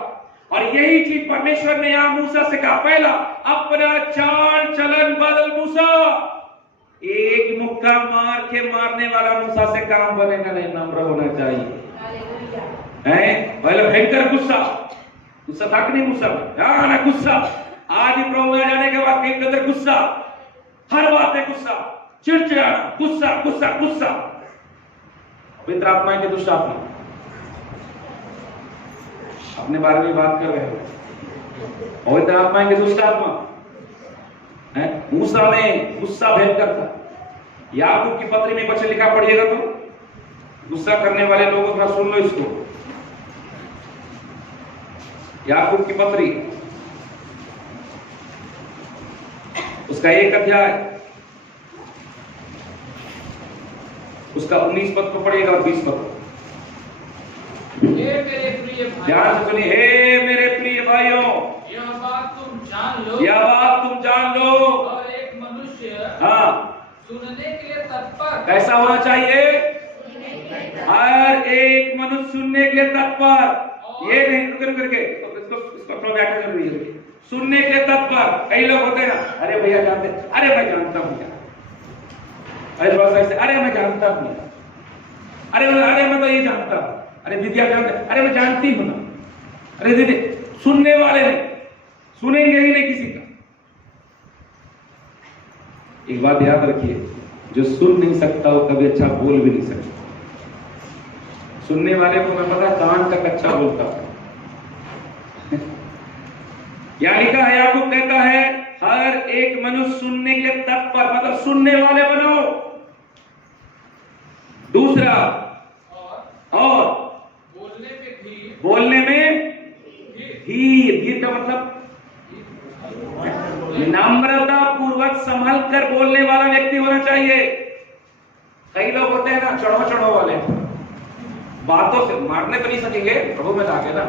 और यही चीज परमेश्वर ने यहां मूसा से कहा। पहला, अपना चाल चलन बदल मूसा। एक मुक्का मार के मारने वाला मूसा से काम बनेगा नहीं, नम्र होना चाहिए। हैं? पहले भयंकर गुस्सा था कि नहीं मूसा में? गुस्सा। आज ही प्रभु में जाने के बाद कहीं के अंदर गुस्सा, हर बात है गुस्सा, चिड़चिड़ाना, गुस्सा गुस्सा गुस्सा। पवित्र आत्मा के दुष्ट आत्मा, अपने बारे में बात कर रहे हो। पवित्र आत्मा के दुष्ट आत्मा है। मूसा में गुस्सा भयंकर था। याकूब की पत्री में वचन लिखा, पढ़िएगा तो गुस्सा करने वाले लोगों का सुन लो इसको। याकूब की पत्री उसका 1 अध्याय, उसका 19 पद को पढ़िएगा और 20 पद। हे मेरे प्रिय भाइयों, ध्यान से सुनिए। हे मेरे प्रिय भाइयों, यह बात तुम जान लो, यह बात तुम जान लो। और एक मनुष्य सुनने के लिए तत्पर कैसा होना चाहिए? हर एक मनुष्य सुनने के लिए तत्पर। ये नहीं करके इसको थोड़ा व्याख्या कर दीजिए। सुनने के लिए तत्पर। कई लोग होते हैं ना, अरे भैया जानते, अरे मैं जानता हूं, अरे थोड़ा सा ऐसे, अरे मैं जानता हूं, अरे मैं तो ये जानता हूं, अरे विद्या जानते, अरे मैं जानती हूं ना, अरे दीदी। सुनने वाले नहीं, सुनेंगे ही नहीं किसी का। एक बात याद रखिए, जो सुन नहीं सकता वो कभी अच्छा बोल भी नहीं सकता। सुनने वाले को मैं पता कान तक अच्छा बोलता हूं। या लिखा है, याकूब कहता है हर एक मनुष्य सुनने के तत्पर, मतलब सुनने वाले बनो। दूसरा, और बोलने में धीर का मतलब नम्रता पूर्वक संभल कर बोलने वाला व्यक्ति होना चाहिए। कई लोग होते हैं ना चढ़ो वाले, बातों से मारने तो नहीं सकेंगे, प्रभु में आगे ना,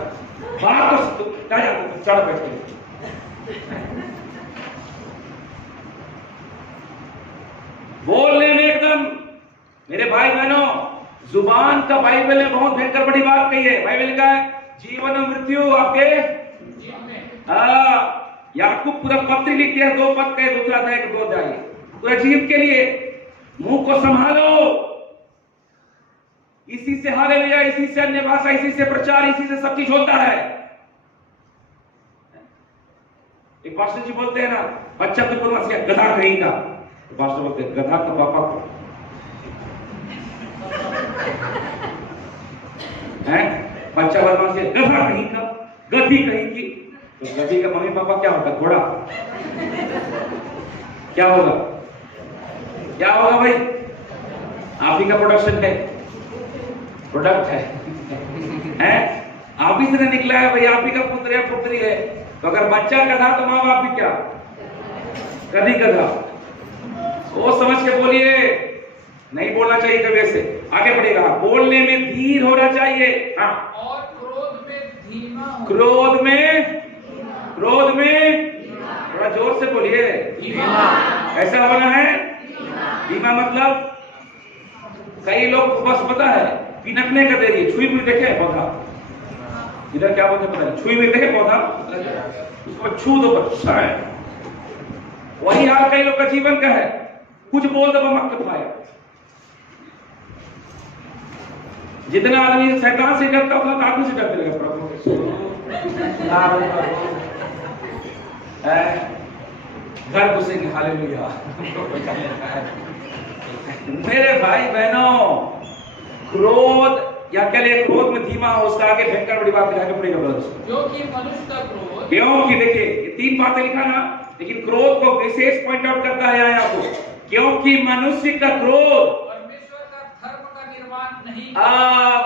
बातों से क्या जाते चढ़ बैठे। बोलने में एकदम, मेरे भाई बहनों, जुबान का बाइबल ने बहुत भयंकर बड़ी बात कही है। बाइबल का जीवन और मृत्यु आपके जीवन में। याकूब पूरा पत्र लिखी है, 2 पद के, दूसरा अध्याय के 2 अध्याय, पूरा जीवन के लिए मुंह को संभालो। इसी से हालेलुया, इसी से अन्य भाषा, इसी से प्रचार, इसी से सब चीज होता है। एक पास्टर जी बोलते हैं ना, बच्चा तो बोलना सीखा, गधा कहीं का। तो पास्टर बोलते हैं, गधा का पापा को है, बच्चा बदमाश है, गधा कहीं का, गधी कहीं की। तो गधी का मम्मी पापा क्या होगा? घोड़ा। क्या होगा? क्या होगा भाई? आप ही का प्रोडक्शन है, प्रोडक्ट है? आप ही से निकला है भाई, आप ही का पुत्र या पुत्री है। तो अगर बच्चा गधा तो माँ बाप भी क्या? गधी गधा। वो समझ के बोलिए, नहीं बोलना चाहिए कभी ऐसे। आगे बढ़ेगा, बोलने में धीर होना चाहिए। हाँ, और क्रोध में धीमा हो। क्रोध में थोड़ा जोर से बोलिए, ऐसा होना है। धीमा मतलब कई लोग बस पता है पिनकने का देरी, छुई हुई देखे पौधा, इधर क्या बोलते पता नहीं, छुई हुई देखे पौधा, उसको छू दो बस। वही हाल कई लोग का जीवन का है, कुछ बोल दो मत पाए। जितना आदमी शैतान से डरता उतना काटू से डरते रहेगा। प्रभु घर घुसेंगे, हालेलुया। मेरे भाई बहनों, क्रोध या कह ले क्रोध में धीमा हो, उसका आगे भयंकर बड़ी बात आगे पड़ेगा ब्रदर्स। क्योंकि मनुष्य का क्रोध, क्योंकि देखिए ये 3 बातें लिखा ना, लेकिन क्रोध को विशेष पॉइंट आउट करता है यहाँ आपको, क्योंकि मनुष्य का क्रोध परमेश्वर का धर्म का निर्माण नहीं,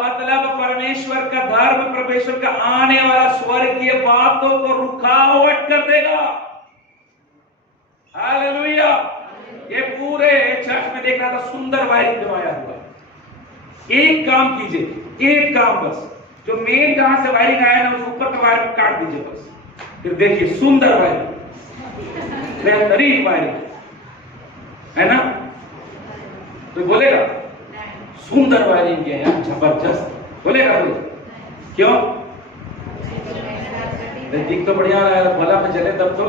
मतलब परमेश्वर का धर्म, परमेश्वर का आने वाला स्वर्गीय बातों को रुकावट कर देगा। हालेलुया। ये पूरे चर्च में देख रहा था, सुंदर वायरिंग जमाया हुआ। एक काम कीजिए, एक काम बस, जो मेन जहां से वायरिंग आया ना, उस ऊपर का वायर काट दीजिए बस, फिर देखिए सुंदर वायरिंग, बेहतरीन वायरिंग है ना। तो बोलेगा सुंदर वायरिंग है यार, जबरदस्त, बोलेगा कोई? क्यों? दिख तो बढ़िया रहा है, भला में जले तब तो।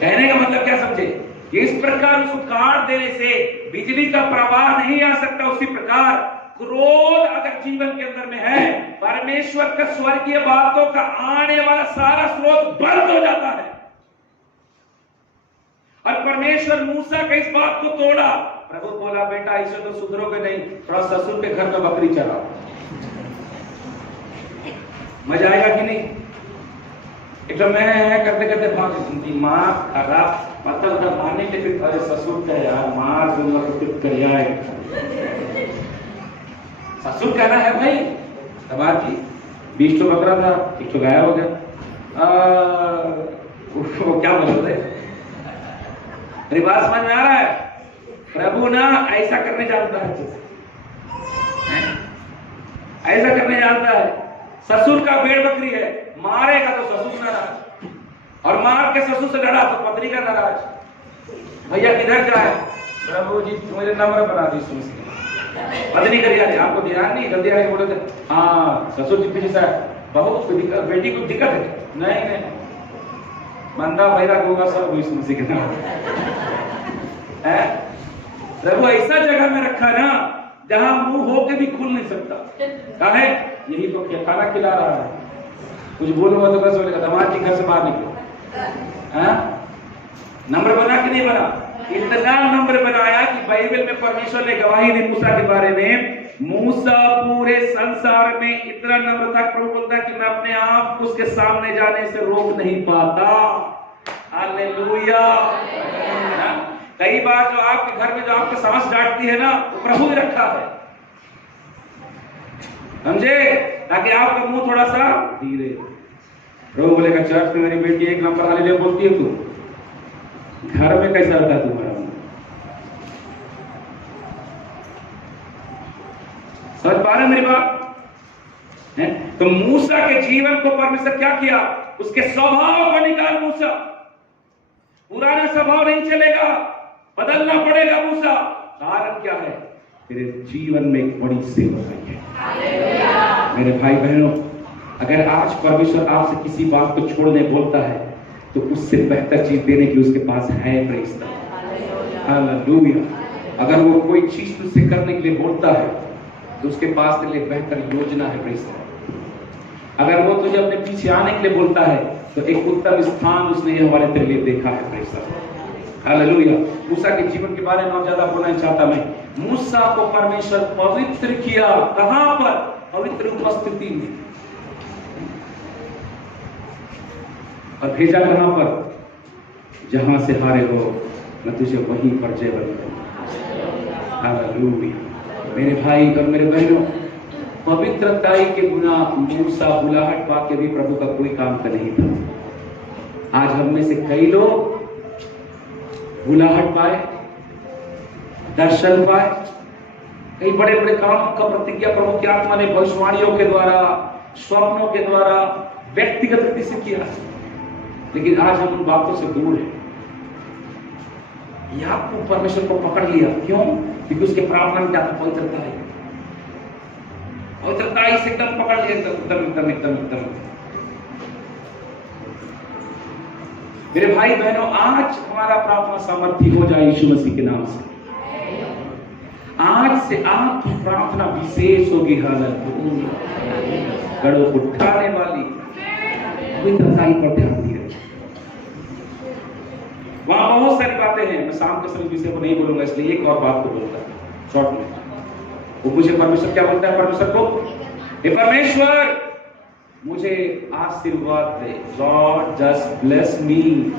कहने का मतलब क्या समझे? इस प्रकार उसको काट देने से बिजली का प्रवाह नहीं आ सकता, उसी प्रकार क्रोध अगर जीवन के अंदर में है, परमेश्वर का स्वर्गीय बातों का आने वाला सारा स्रोत बंद हो जाता है। और परमेश्वर मूसा का इस बात को तोड़ा। प्रभु बोला, बेटा ऐसे तो सुधरोगे नहीं, थोड़ा ससुर के घर में बकरी चराओ। मजा आएगा कि नहीं? एक तो मैं करते करते भाग सुनती, माँ खराब पता होता मारने के, फिर अरे ससुर का यार मार दूंगा तो फिर कर आए। ससुर कहना है भाई दबा की 20 तो बकरा था, 1 तो गायब हो गया। वो क्या बोलते, मेरी बात समझ में आ रहा है? प्रभु ना ऐसा करने जानता है, ऐसा करने जानता है। ससुर का भेड़ बकरी है, मारेगा तो ससुर नाराज, और मार के ससुर से लड़ा तो पत्नी का नाराज। भैया किधर जाए? प्रभु जी मुझे नम्र बना दी, सुन पत्नी करिए, आपको ध्यान नहीं, जल्दी आगे बोले थे, हाँ ससुर जी पीछे से बहुत दिक्कत, बेटी को दिक्कत है। नहीं नहीं, मंदा भैरा होगा सब हुई सुन के नाम है। प्रभु ऐसा जगह में रखा ना जहां मुंह होके भी खुल नहीं सकता। कहा है यही तो क्या खाना खिला रहा है, कुछ बोलूंगा तो बस बोलेगा दामाद जी घर से बाहर निकलो। नंबर बना कि नहीं बना? इतना नंबर बनाया कि बाइबल में परमेश्वर ने गवाही दी मूसा के बारे में। मूसा पूरे संसार में इतना नम्र था, प्रभु बोलता है कि मैं अपने आप को उसके सामने जाने से रोक नहीं पाता। हालेलुया। कई बार जो आपके घर में जो आपके सांस डांटती है ना, वो प्रभु ने रखा है, समझे, ताकि आपका मुंह थोड़ा सा धीरे। प्रभु बोलेगा चर्च में मेरी बेटी 1 नंबर हालेलुया बोलती है, तू घर में कैसा रहता है तुम्हारा मुंह? समझ पा रहे मेरी बात है? तो मूसा के जीवन को परमेश्वर क्या किया? उसके स्वभाव को निकाल मूसा, पुराना स्वभाव नहीं चलेगा, बदलना पड़ेगा मूसा। कारण क्या है? तेरे जीवन में एक बड़ी सेवा है। मेरे भाई बहनों, अगर आज परमेश्वर आपसे किसी बात को छोड़ने बोलता है तो उससे बेहतर चीज देने की उसके पास है। Praise the lord, hallelujah. अगर वो कोई चीज तुझसे करने के लिए बोलता है तो उसके पास तेरे लिए बेहतर योजना है। Praise the Lord. अगर वो तुझे अपने पीछे आने के लिए बोलता है तो एक उत्तम स्थान उसने ये हमारे तेरे लिए देखा है। Praise the lord, hallelujah. मूसा के जीवन के बारे में ज्यादा बोलना नहीं चाहता मैं। मूसा को परमेश्वर पवित्र किया, कहां पर? पवित्र उपस्थिति में, और भेजा कहां पर? जहां से हारे हो मैं तुझे वहीं पर जय बनाऊंगा। हालेलुया। मेरे भाई और मेरे बहनों, पवित्रताई के गुना मूसा बुलाहट पा के भी प्रभु का कोई काम का नहीं था। आज हम में से कई लोग बुलाहट पाए, दर्शन पाए, कई बड़े बड़े कामों का प्रतिज्ञा प्रभु की आत्मा ने भविष्यवाणियों के द्वारा, स्वप्नों के द्वारा, व्यक्तिगत रीति से किया, लेकिन आज हम उन बातों से दूर हैं। याकूब परमेश्वर को पकड़ लिया, क्यों? क्योंकि उसके प्रार्थना में क्या था? पवित्रता है। पवित्रता से एकदम पकड़ लिया, एकदम। मेरे भाई बहनों, आज हमारा प्रार्थना सामर्थ्य हो जाए यीशु मसीह के नाम से। आज से आपकी प्रार्थना विशेष होगी। हालेलुया। गढ़ों को उठाने वाली पवित्रताई पर ध्यान दिए। वहां बहुत सारी बातें हैं, मैं शाम के समय विषय को नहीं बोलूंगा, इसलिए एक और बात को बोलूंगा शॉर्ट में। वो मुझे परमेश्वर क्या बोलता है परमेश्वर को, हे परमेश्वर मुझे आशीर्वाद दे। God just bless me.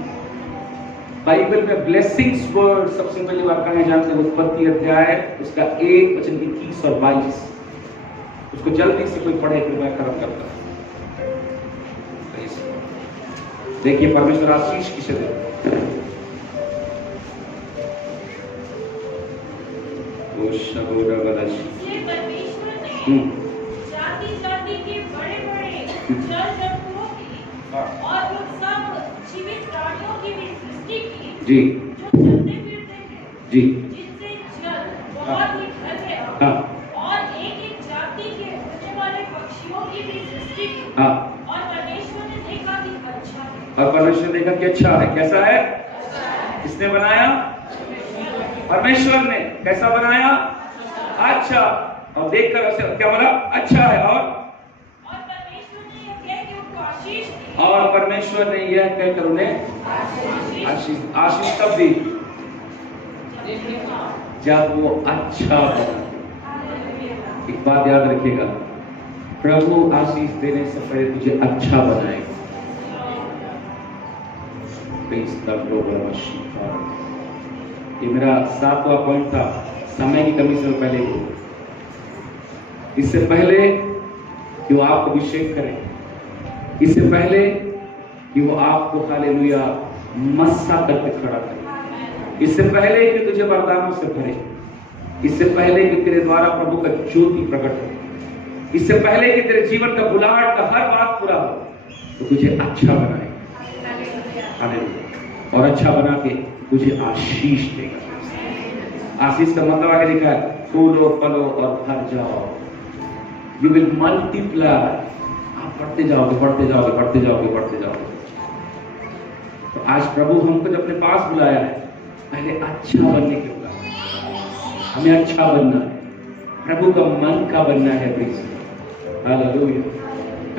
Bible में ब्लेसिंग्स वर्ड सबसे पहली बार कहे जाते हैं उत्पत्ति अध्याय उसका 1 वचन 21 और 22। उसको जल्दी से कोई पढ़े फिर मैं खत्म करता हूं। देखिए परमेश्वर आशीष किसे दे। जाति-जाति के बड़े-बड़े जल-जंतुओं की और उन सब जीवित प्राणियों की भी सृष्टि की जी जो चलते फिरते हैं जी, जिनसे जल बहुत ही भर गया। हाँ और एक-एक जाति के उड़ने वाले पक्षियों की भी सृष्टि की। हाँ। और परमेश्वर ने देखा कि अच्छा है। और परमेश्वर ने देखा कि अच्छा है। कैसा है? किसने बनाया? परमेश्वर ने। कैसा बनाया? अच्छा। और देखकर उसे क्या बोला? अच्छा है। और परमेश्वर ने यह कह के उनको आशीष दी। और परमेश्वर ने यह कहकर उन्हें आशीष कब दी? जब वो अच्छा बना। एक बात याद रखिएगा, प्रभु आशीष देने से पहले तुझे अच्छा बनाएगा। ये मेरा 7वां पॉइंट था, समय की कमी से पहले को। इससे पहले कि वो आपको अभिषेक करे, इससे पहले कि वो आपको हालेलुया मस्सा करके खड़ा करे, इससे पहले कि तुझे वरदानों से भरे, इससे पहले कि तेरे द्वारा प्रभु का ज्योति प्रकट हो, इससे पहले कि तेरे जीवन का बुलाहट का हर बात पूरा हो, तो तुझे अच्छा बनाएगा। हालेलुया। और अच्छा बना के तुझे आशीष देगा। आशीष का मतलब आगे लिखा है, फूलो फलो और भर जाओ। You will multiply. आप बढ़ते जाओगे, बढ़ते जाओगे, बढ़ते जाओगे, बढ़ते जाओगे। तो आज प्रभु हमको जब अपने पास बुलाया है, पहले अच्छा बनने के बुलाया। हमें अच्छा बनना है, प्रभु का मन का बनना है। Hallelujah,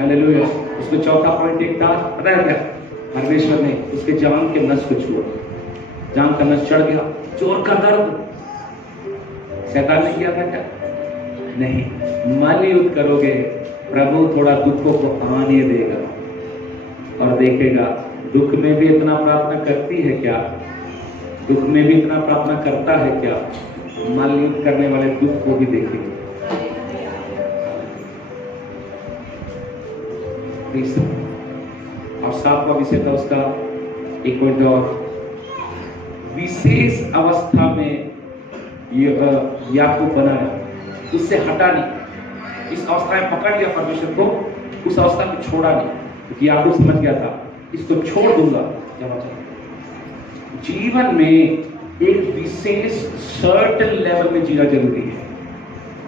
hallelujah. उसमें चौथा पॉइंट एक था, पता है क्या? परमेश्वर ने उसके जान के नस को छुआ। जान का नस चढ़ गया, जोर का दर्द। शैतान ने किया था क्या? नहीं। मन युद्ध करोगे, प्रभु थोड़ा दुखों को आने देगा और देखेगा दुख में भी इतना प्रार्थना करती है क्या, दुख में भी इतना प्रार्थना करता है क्या। मन युद्ध करने वाले दुख को भी देखेंगे। और 7वां विषय था उसका एक पॉइंट और, विशेष अवस्था में याकूब बनाया, उससे हटा नहीं। इस अवस्था में पकड़ लिया परमेश्वर को, उस अवस्था में छोड़ा नहीं, क्योंकि याकूब समझ गया था इसको छोड़ दूंगा जब जीवन में एक विशेष सर्टेन लेवल में जीना जरूरी है।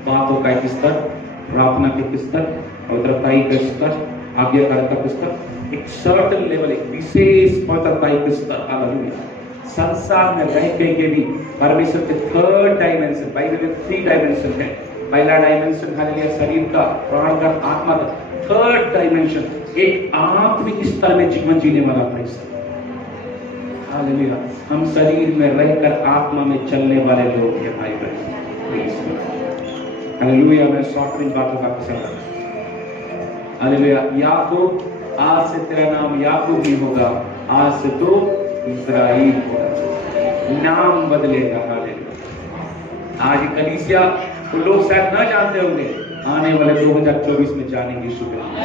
बातों का एक स्तर, प्रार्थना के स्तर, पवित्रताई का स्तर, आज्ञाकारिता का स्तर, एक सर्टेन लेवल, एक विशेष पवित्रताई का स्तर। हालेलुया। संसार में रह के भी परमेश्वर के 3rd डायमेंशन, बाइबल में 3 डायमेंशन है। पहला डायमेंशन हालेलुया शरीर का, प्राण का, आत्मा का। 3rd डायमेंशन एक आत्मिक स्तर में जीवन जीने वाला परमेश्वर। हालेलुया। हम शरीर में रहकर आत्मा में चलने वाले लोग हैं भाई बहन। हालेलुया। मैं शॉर्ट में बातों का पसंद। हालेलुया। याकूब, आज से तेरा नाम याकूब नहीं होगा, आज से तो इस्राएल होगा, नाम बदलेगा। हालेलुया। आज कलीसिया तो लोग शायद न जानते होंगे, आने वाले 2024 में जानेंगे यीशु के नाम।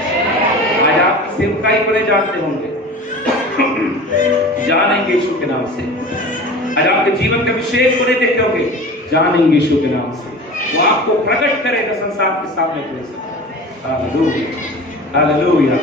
आज आपकी सेवकाई को नहीं जानते होंगे, जानेंगे यीशु के नाम से। आज आपके जीवन के अभिषेक को नहीं देखे होंगे, जानेंगे यीशु के नाम से। वो आपको प्रकट करेगा संसार के सामने। Hallelujah, hallelujah.